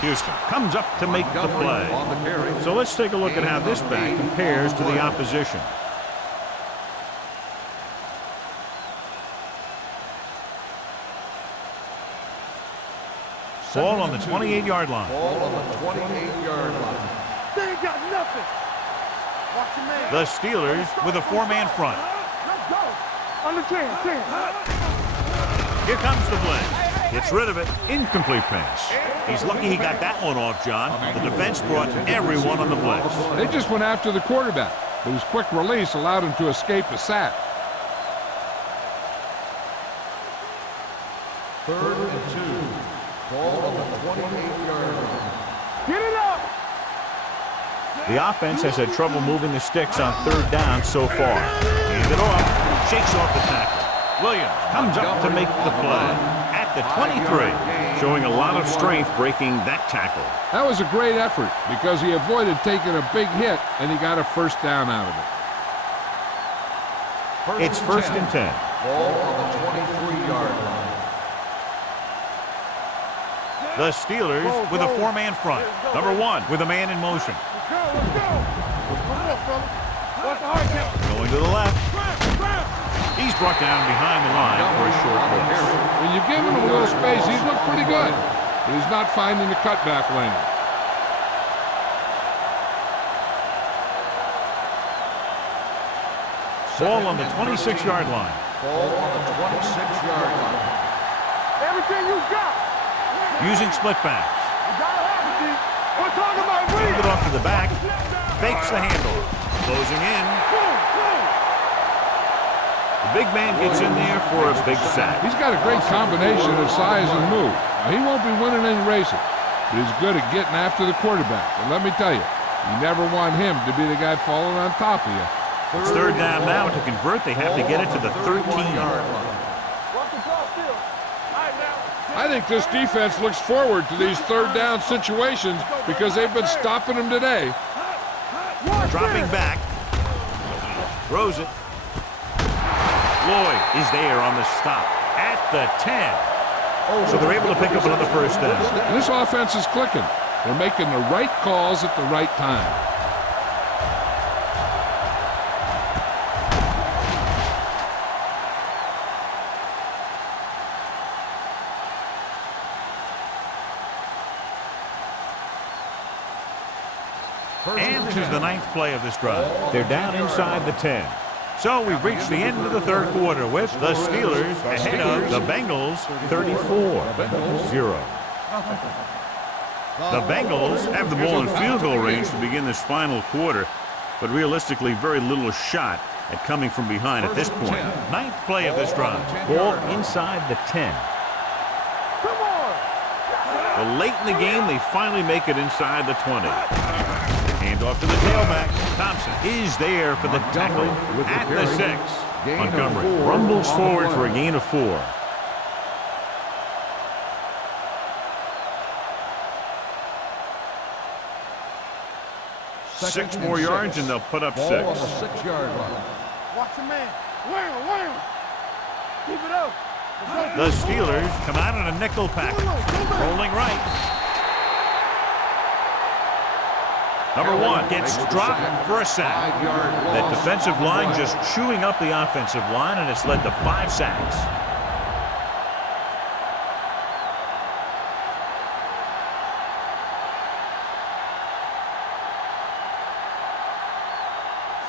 Houston comes up to make the play. On the carry. So let's take a look at how this back compares to the opposition. Ball on the 28-yard line. Ball on the 28-yard line. They ain't got nothing. Watch your man. The Steelers with a 4-man front. Let's go. Under 10. Here comes the blitz. Gets rid of it. Incomplete pass. He's lucky he got that one off, John. The defense brought everyone on the blitz. They just went after the quarterback, but his quick release allowed him to escape a sack. Third and 2. Ball on the 28-yard line. Get it up. The offense has had trouble moving the sticks on 3rd down so far. Hand it off. Shakes off the tackle. Williams comes up to make the play at the 23, showing a lot of strength breaking that tackle. That was a great effort because he avoided taking a big hit and he got a first down out of it. It's first and 10. Ball on the 23-yard line. The Steelers with a 4-man front. Number 1 with a man in motion. Let's go. Come on, fella. Watch the hard count. Going to the left. He's brought down behind the line for a short pass. When you've given him a little space, he's looked pretty good, but he's not finding the cutback lane. Ball on the 26-yard line. Ball on the 26-yard line. Everything you got. Using split backs. You gotta have it, D. We're talking about Hand it real. off to the back. Fakes the handle. Closing in. The big man gets in there for a big sack. He's got a great combination of size and move. Now, he won't be winning any races, but he's good at getting after the quarterback. And let me tell you, you never want him to be the guy falling on top of you. It's 3rd down now. To convert, they have to get it to the 13. Watch the clock still. All right, now. I think this defense looks forward to these 3rd down situations because they've been stopping them today. Dropping back. Throws it. Lloyd is there on the stop at the 10. So they're able to pick up another first down. And this offense is clicking. They're making the right calls at the right time. And this is the 9th play of this drive. They're down inside the 10. So we've reached the end of the 3rd quarter with the Steelers ahead of the Bengals 34-0. The Bengals have the ball in field goal range to begin this final quarter, but realistically very little shot And coming from behind at this point. Ninth play of this drive. Ball inside the 10. Come on. Well, late in the game, they finally make it inside the 20. Hand off to the tailback. Thompson is there for the tackle at the 6. Montgomery rumbles forward for a gain of 4. Six more yards and they'll put up 6. Ball on the 6-yard line. Watch your man. Wham, wham. Keep it up. The Steelers come out in a nickel package. Rolling right. Number 1 gets dropped for a sack. 5-yard loss. That defensive line just chewing up the offensive line, and it's led to 5 sacks.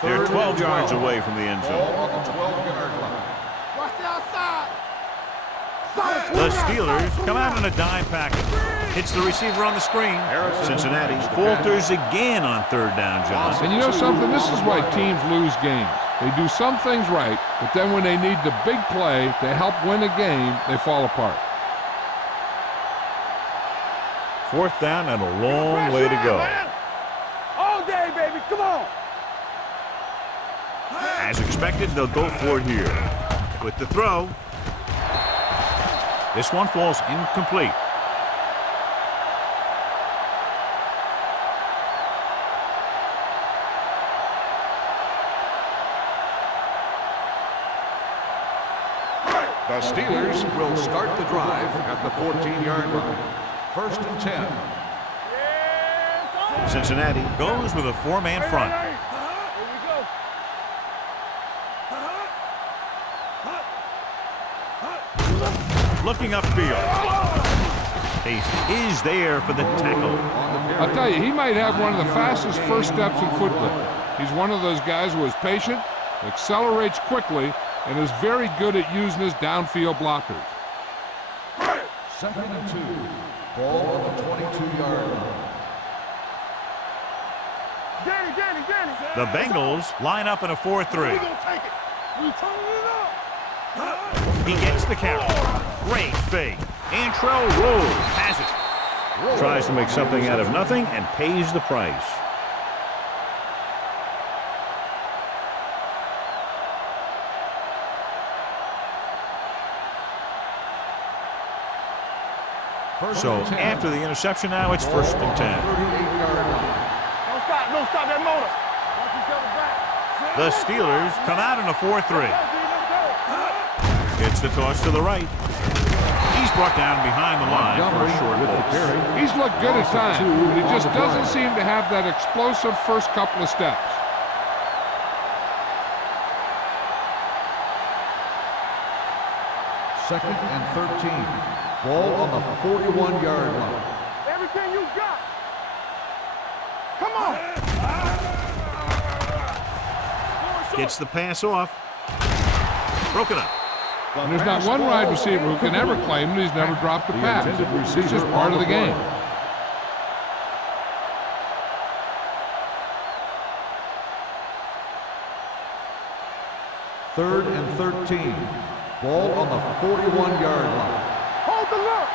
They're 12 yards away from the end zone. Ball on the 12-yard line. Watch the outside. The Steelers come out in a dime package. Hits the receiver on the screen. Cincinnati falters again on 3rd down, John. And you know something? This is why teams lose games. They do some things right, but then when they need the big play to help win a game, they fall apart. 4th down and a long way to go. All day, baby. Come on. As expected, they'll go for it here. With the throw. This one falls incomplete. The Steelers will start the drive at the 14-yard line. 1st and 10. Cincinnati goes with a 4-man front. Here we go. Looking upfield. Case is there for the tackle. I'll tell you, he might have one of the fastest first steps in football. He's one of those guys who is patient, accelerates quickly, and is very good at using his downfield blockers. 2nd and 2. Ball on the 22-yard line. Danny. The Bengals line up in a 4-3. We gonna take it. We turning it up. He gets the carry. Great fake. Antrell rolls. Has it. Tries to make something out of nothing and pays the price. So after the interception now, it's 1st and 10. 38-yard line. Don't stop that motor. Watch each other back. The Steelers come out in a 4-3. Gets the toss to the right. He's brought down behind the line for a short ball. He's looked good at times, but he just doesn't seem to have that explosive first couple of steps. Second and 13. Ball on the 41-yard line. Everything you got. Come on. Gets the pass off. Broken up. And there's not one wide receiver who can ever claim that he's never dropped a pass. It's just part of the game. Third and 13. Ball on the 41-yard line. Hold the look.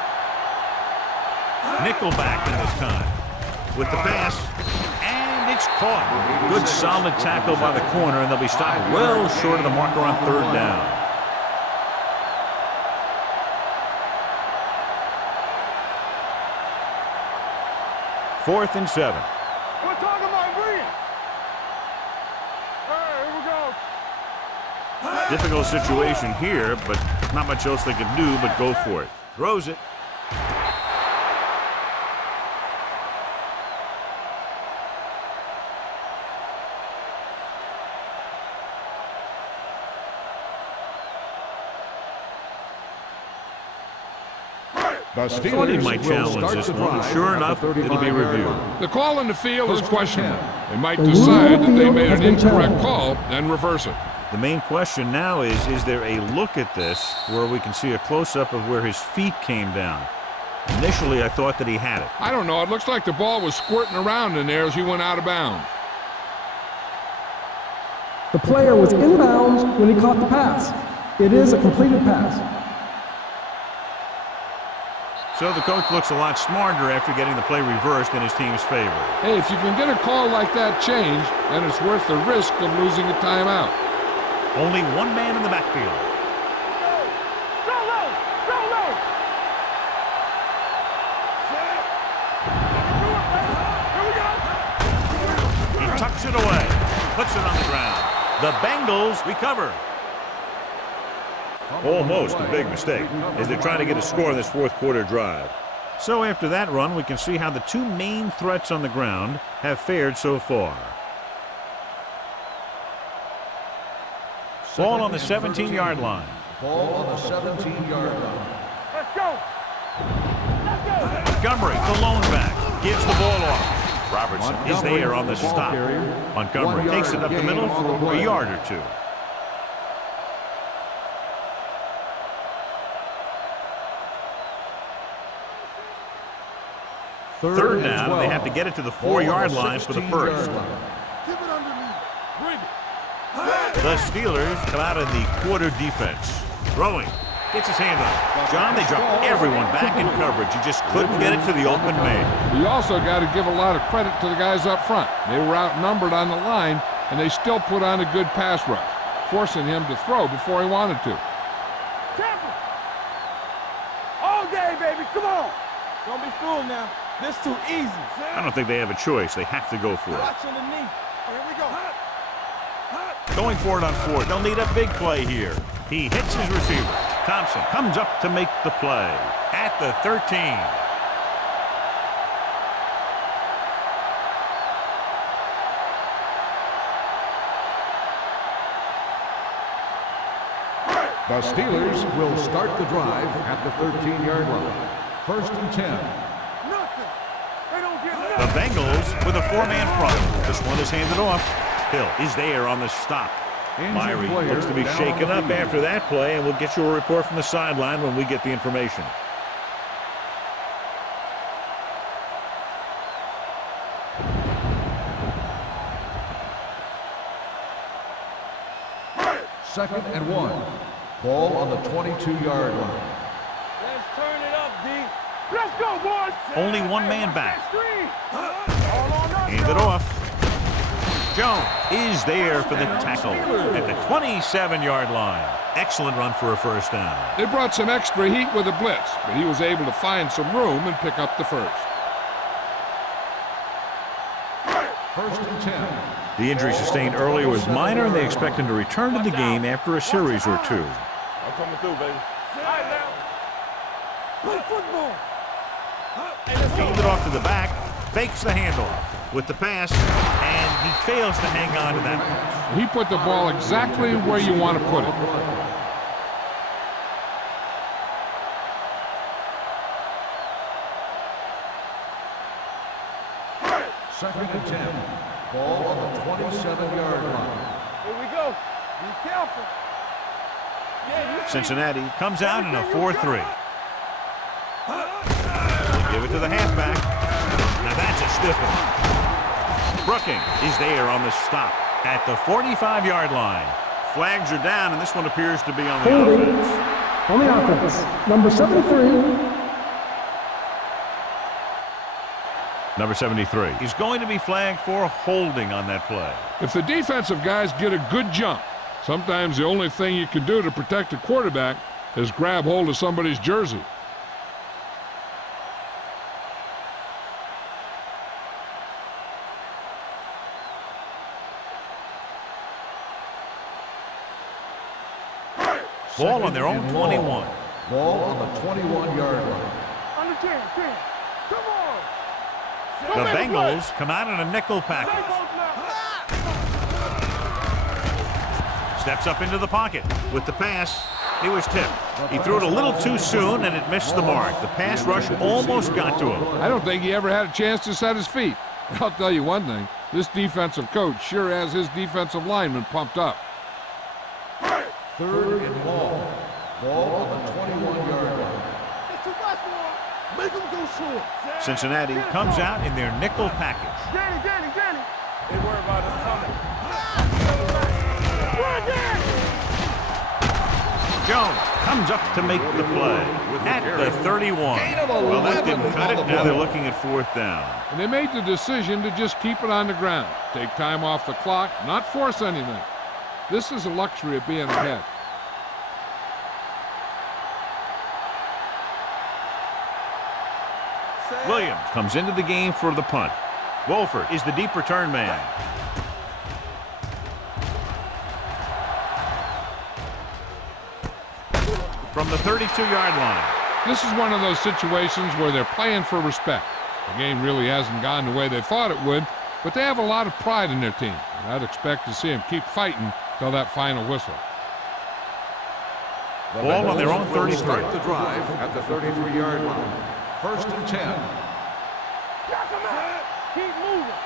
Nickelback in this time. With the pass. And it's caught. Good solid tackle by the corner, and they'll be stopped well short of the marker on 3rd down. Fourth and 7. We're talking about green. All right, here we go. Difficult situation here, but not much else they can do but go for it. Throws it. The Thought he might challenge this one. Sure enough, it'll be reviewed. The call in the field is questionable. They might decide that they made an incorrect call and reverse it. The main question now is there a look at this where we can see a close-up of where his feet came down? Initially, I thought that he had it. I don't know. It looks like the ball was squirting around in there as he went out of bounds. The player was inbounds when he caught the pass. It is a completed pass. So the coach looks a lot smarter after getting the play reversed in his team's favor. Hey, if you can get a call like that changed, then it's worth the risk of losing a timeout. Only one man in the backfield. Go low! Go low! Here we go! He tucks it away, puts it on the ground. The Bengals recover. Almost a big mistake as they're trying to get a score in this fourth quarter drive. So after that run, we can see how the two main threats on the ground have fared so far. Ball on the 17-yard line. Ball on the 17-yard line. Let's go! Let's go! Montgomery, the lone back, gives the ball off. Robertson is there on the stop. Montgomery takes it up the middle for a yard or two. Third down, and they have to get it to the 4-yard line for the first. Keep it underneath. Bring it. The Steelers come out in the quarter defense. Throwing. Gets his hand on it. John, they dropped everyone back in coverage. He just couldn't get it to the open man. We also got to give a lot of credit to the guys up front. They were outnumbered on the line, and they still put on a good pass rush, forcing him to throw before he wanted to. Champion. All day, baby. Come on. Don't be fooled now. This too easy. I don't think they have a choice. They have to go for it. Watch underneath. Here we go. Going for it on fourth. They'll need a big play here. He hits his receiver. Thompson comes up to make the play at the 13. The Steelers will start the drive at the 13-yard line. First and 10. Nothing. They don't get The nothing. Bengals with a 4-man front. This one is handed off. Hill is there on the stop. Myrie looks to be shaken up after that play, and we'll get you a report from the sideline when we get the information. Second and 1. Ball on the 22-yard line. Let's turn it up, D. Let's go, boys. Only one man back. All on us. Hand it off. Jones is there for the tackle at the 27-yard line. Excellent run for a first down. They brought some extra heat with a blitz, but he was able to find some room and pick up the first. First and 10. The injury sustained earlier was minor, and they expect him to return to the game after a series or two. I'm coming through, baby. All right, now. Play football. Handed off to the back, fakes the handoff with the pass, and he fails to hang on to that pass. He put the ball exactly where you want to put it. Second and 10. Ball on the 27-yard line. Here we go. Be careful. Cincinnati comes out in a 4-3. Give it to the halfback. Now that's a stiff one. Brooking is there on the stop at the 45-yard line. Flags are down, and this one appears to be on the Holding offense. on the offense. Number 73. Number 73 is going to be flagged for holding on that play. If the defensive guys get a good jump, sometimes the only thing you can do to protect a quarterback is grab hold of somebody's jersey. Ball on their own 21. Ball on the 21-yard line. Under 10. Come on. The Bengals come out in a nickel package. Steps up into the pocket with the pass. He was tipped. He threw it a little too soon, and it missed the mark. The pass rush almost got to him. I don't think he ever had a chance to set his feet. I'll tell you one thing, this defensive coach sure has his defensive linemen pumped up. Third and long. Ball on the 21-yard line. It's too much for him. Make him go short. Cincinnati comes out in their nickel package. Danny. They worry about us coming. Jones comes up to make the play at the 31. Well, that didn't cut it. Now they're looking at 4th down. And they made the decision to just keep it on the ground. Take time off the clock, not force anything. This is a luxury of being ahead. Williams comes into the game for the punt. Wolford is the deep return man. From the 32-yard line. This is one of those situations where they're playing for respect. The game really hasn't gone the way they thought it would, but they have a lot of pride in their team. And I'd expect to see them keep fighting till that final whistle. Ball on their own 33. Start the drive at the 33-yard line. 1st and 10. Jack him out. Keep moving.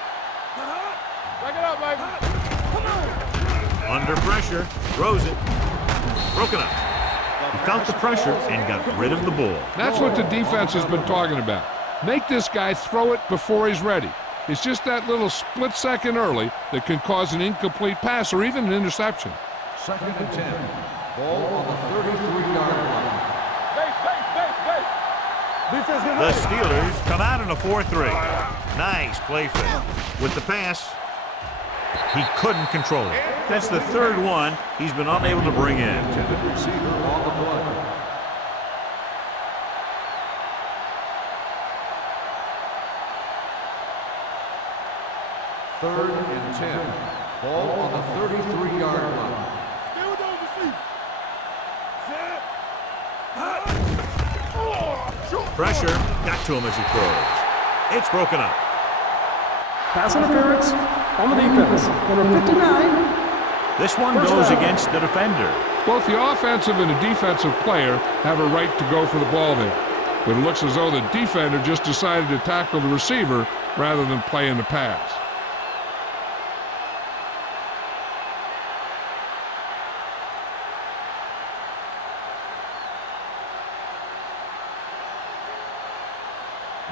Back it up, baby. Come on. Under pressure. Throws it. Broken up. He felt the pressure and got rid of the ball. That's what the defense has been talking about. Make this guy throw it before he's ready. It's just that little split second early that can cause an incomplete pass or even an interception. 2nd and 10. Ball on the 33-yard line. The Steelers come out in a 4-3. Nice play fake. With the pass, he couldn't control it. That's the 3rd one he's been unable to bring in. Intended receiver on the play. Third and 10. Ball on the 33-yard line. Still those receivers. Set. Pressure got to him as he throws. It's broken up. Pass interference on the defense. Number 59. This one goes against the defender. Both the offensive and the defensive player have a right to go for the ball there. But it looks as though the defender just decided to tackle the receiver rather than playing the pass.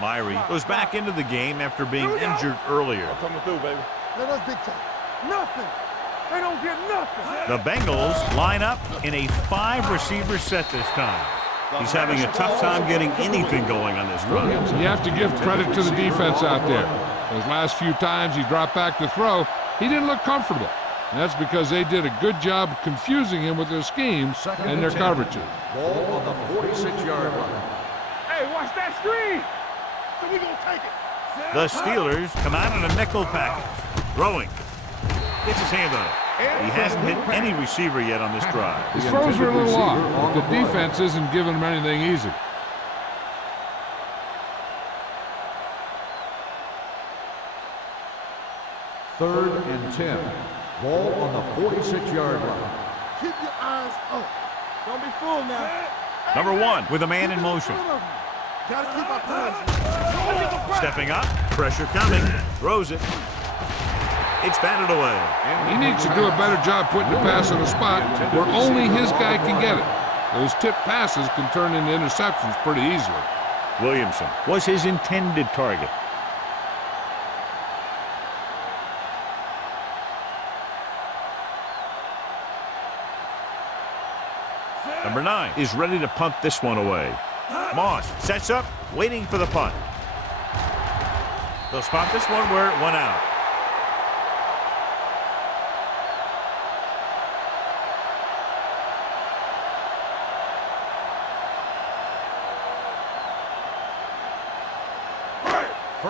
Myrie goes back into the game after being injured earlier. Coming through, baby. Let us big time. Nothing. They don't get nothing. The Bengals line up in a 5-receiver set this time. He's having a tough time getting anything going on this run. You have to give credit to the defense out there. Those last few times he dropped back to throw, he didn't look comfortable. And that's because they did a good job confusing him with their schemes and their coverages. Ball on the 46-yard line. Hey, watch that screen. So we gonna take it. The Steelers come out in a nickel package. Throwing. Gets his hand on it. He hasn't hit any receiver yet on this drive. His throws are a little off, but the defense isn't giving him anything easy. Third and 10. Ball on the 46-yard line. Keep your eyes up. Don't be fooled now. Number 1 with a man in motion. Gotta keep our eyes. Stepping up. Pressure coming. Throws it. It's batted away. He needs to do a better job putting the pass in a spot where only his guy can get it. Those tip passes can turn into interceptions pretty easily. Williamson was his intended target. Number 9 is ready to punt this one away. Moss sets up, waiting for the punt. They'll spot this one where it went out.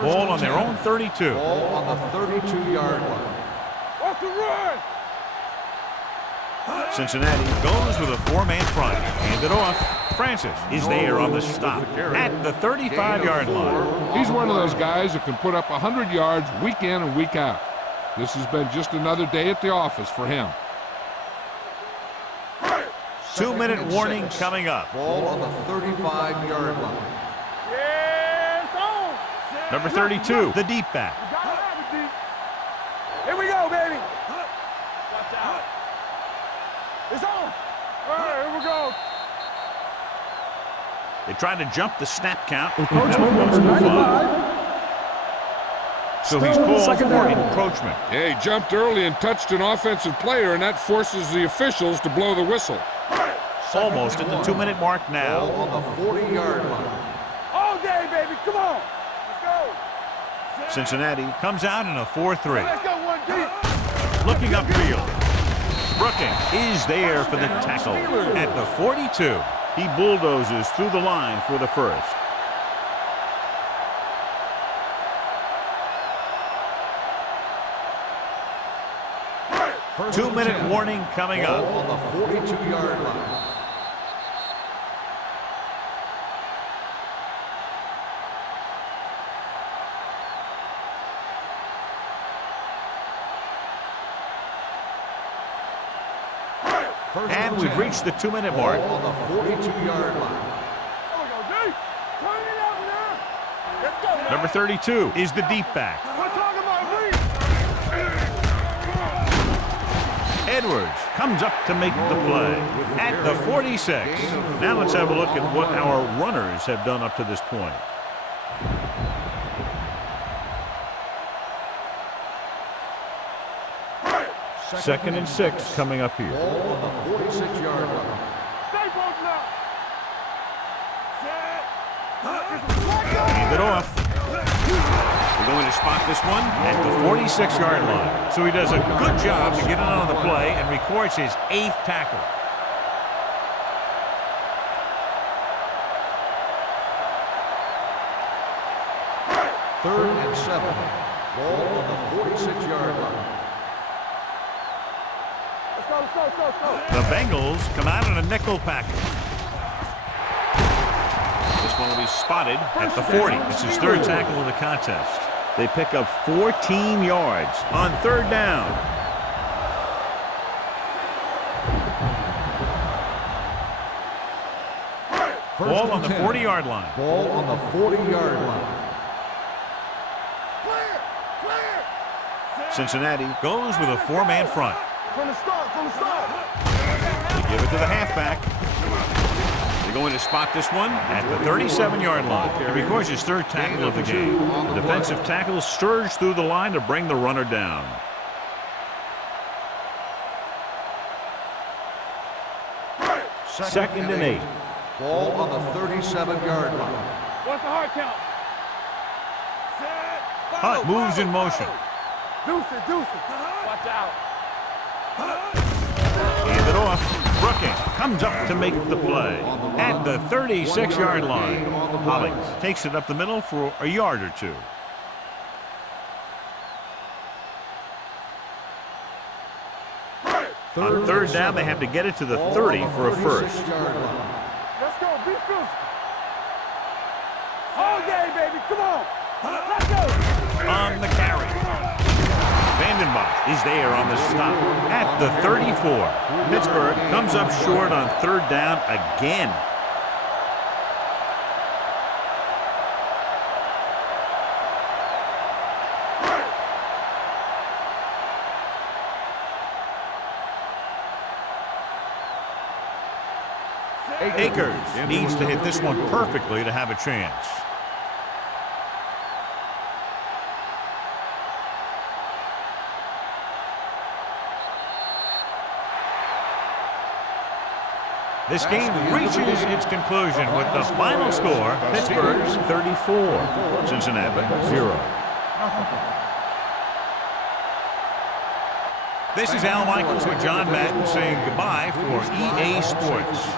Ball on their own 32. Ball on the 32-yard line. What's the run? Cincinnati goes with a 4-man front. Hand it off. Francis is there on the stop at the 35-yard line. He's one of those guys that can put up 100 yards week in and week out. This has been just another day at the office for him. 2-minute warning coming up. Ball on the 35-yard line. Yeah, it's on. Number 32, the deep back. Gotta have it, D. Here we go, baby. Watch out. It's on. All right, here we go. They tried to jump the snap count. Encroachment number 95. So he's Still called second for down. encroachment. Yeah, he jumped early and touched an offensive player, and that forces the officials to blow the whistle. Almost at the 2-minute mark Ball now. on the 40-yard line. All day, baby. Come on. Let's go. Cincinnati comes out in a 4-3. Let's go one deep. Looking upfield. Brooking is there for the tackle at the 42. He bulldozes through the line for the first. First 2-minute and 10. warning coming Ball up. on the 42-yard line. And we've reached the 2-minute mark. Ball on the 42-yard line. There we go, D. Turn it up now. Let's go. Man. Number 32 is the deep back. We're talking about read. Edwards comes up to make the play at the 46. Now let's have a look at what our runners have done up to this point. Second and 6 coming up here. Ball on the 46-yard line. Stay both now. Hand it off. We're going to spot this one at the 46-yard line. So he does a good job to get it on the play and records his 8th tackle. Third and 7. Ball on the 46-yard line. Let's go, let's go, let's go, let's go. The Bengals come out in a nickel package. This one will be spotted at the 40. It's his 3rd tackle of the contest. They pick up 14 yards on 3rd down. Ball on the 40-yard line. Ball on the 40-yard line. Clear, clear. Cincinnati goes with a 4-man front. From the start, from the start. They give it to the halfback. They're going to spot this one at the 37-yard line. He records his 3rd tackle of the game. The defensive tackle surged through the line to bring the runner down. Second and 8. Ball on the 37-yard line. What's the hard count? Set. Hunt moves in motion. Deuce it, deuce it. Watch out. Hand it off. Brooking comes up to make the play at the 36-yard line. Hollings takes it up the middle for a yard or 2. On 3rd down, they have to get it to the 30 for a first. Let's go, be physical. All day, baby, come on. Let's go. On the carry. Vandenbach is there on the stop at the 34. Pittsburgh comes up short on 3rd down again. Akers needs to hit this one perfectly to have a chance. This game reaches its conclusion with the final score, Pittsburgh 34, Cincinnati 0. This is Al Michaels with John Madden saying goodbye for EA Sports.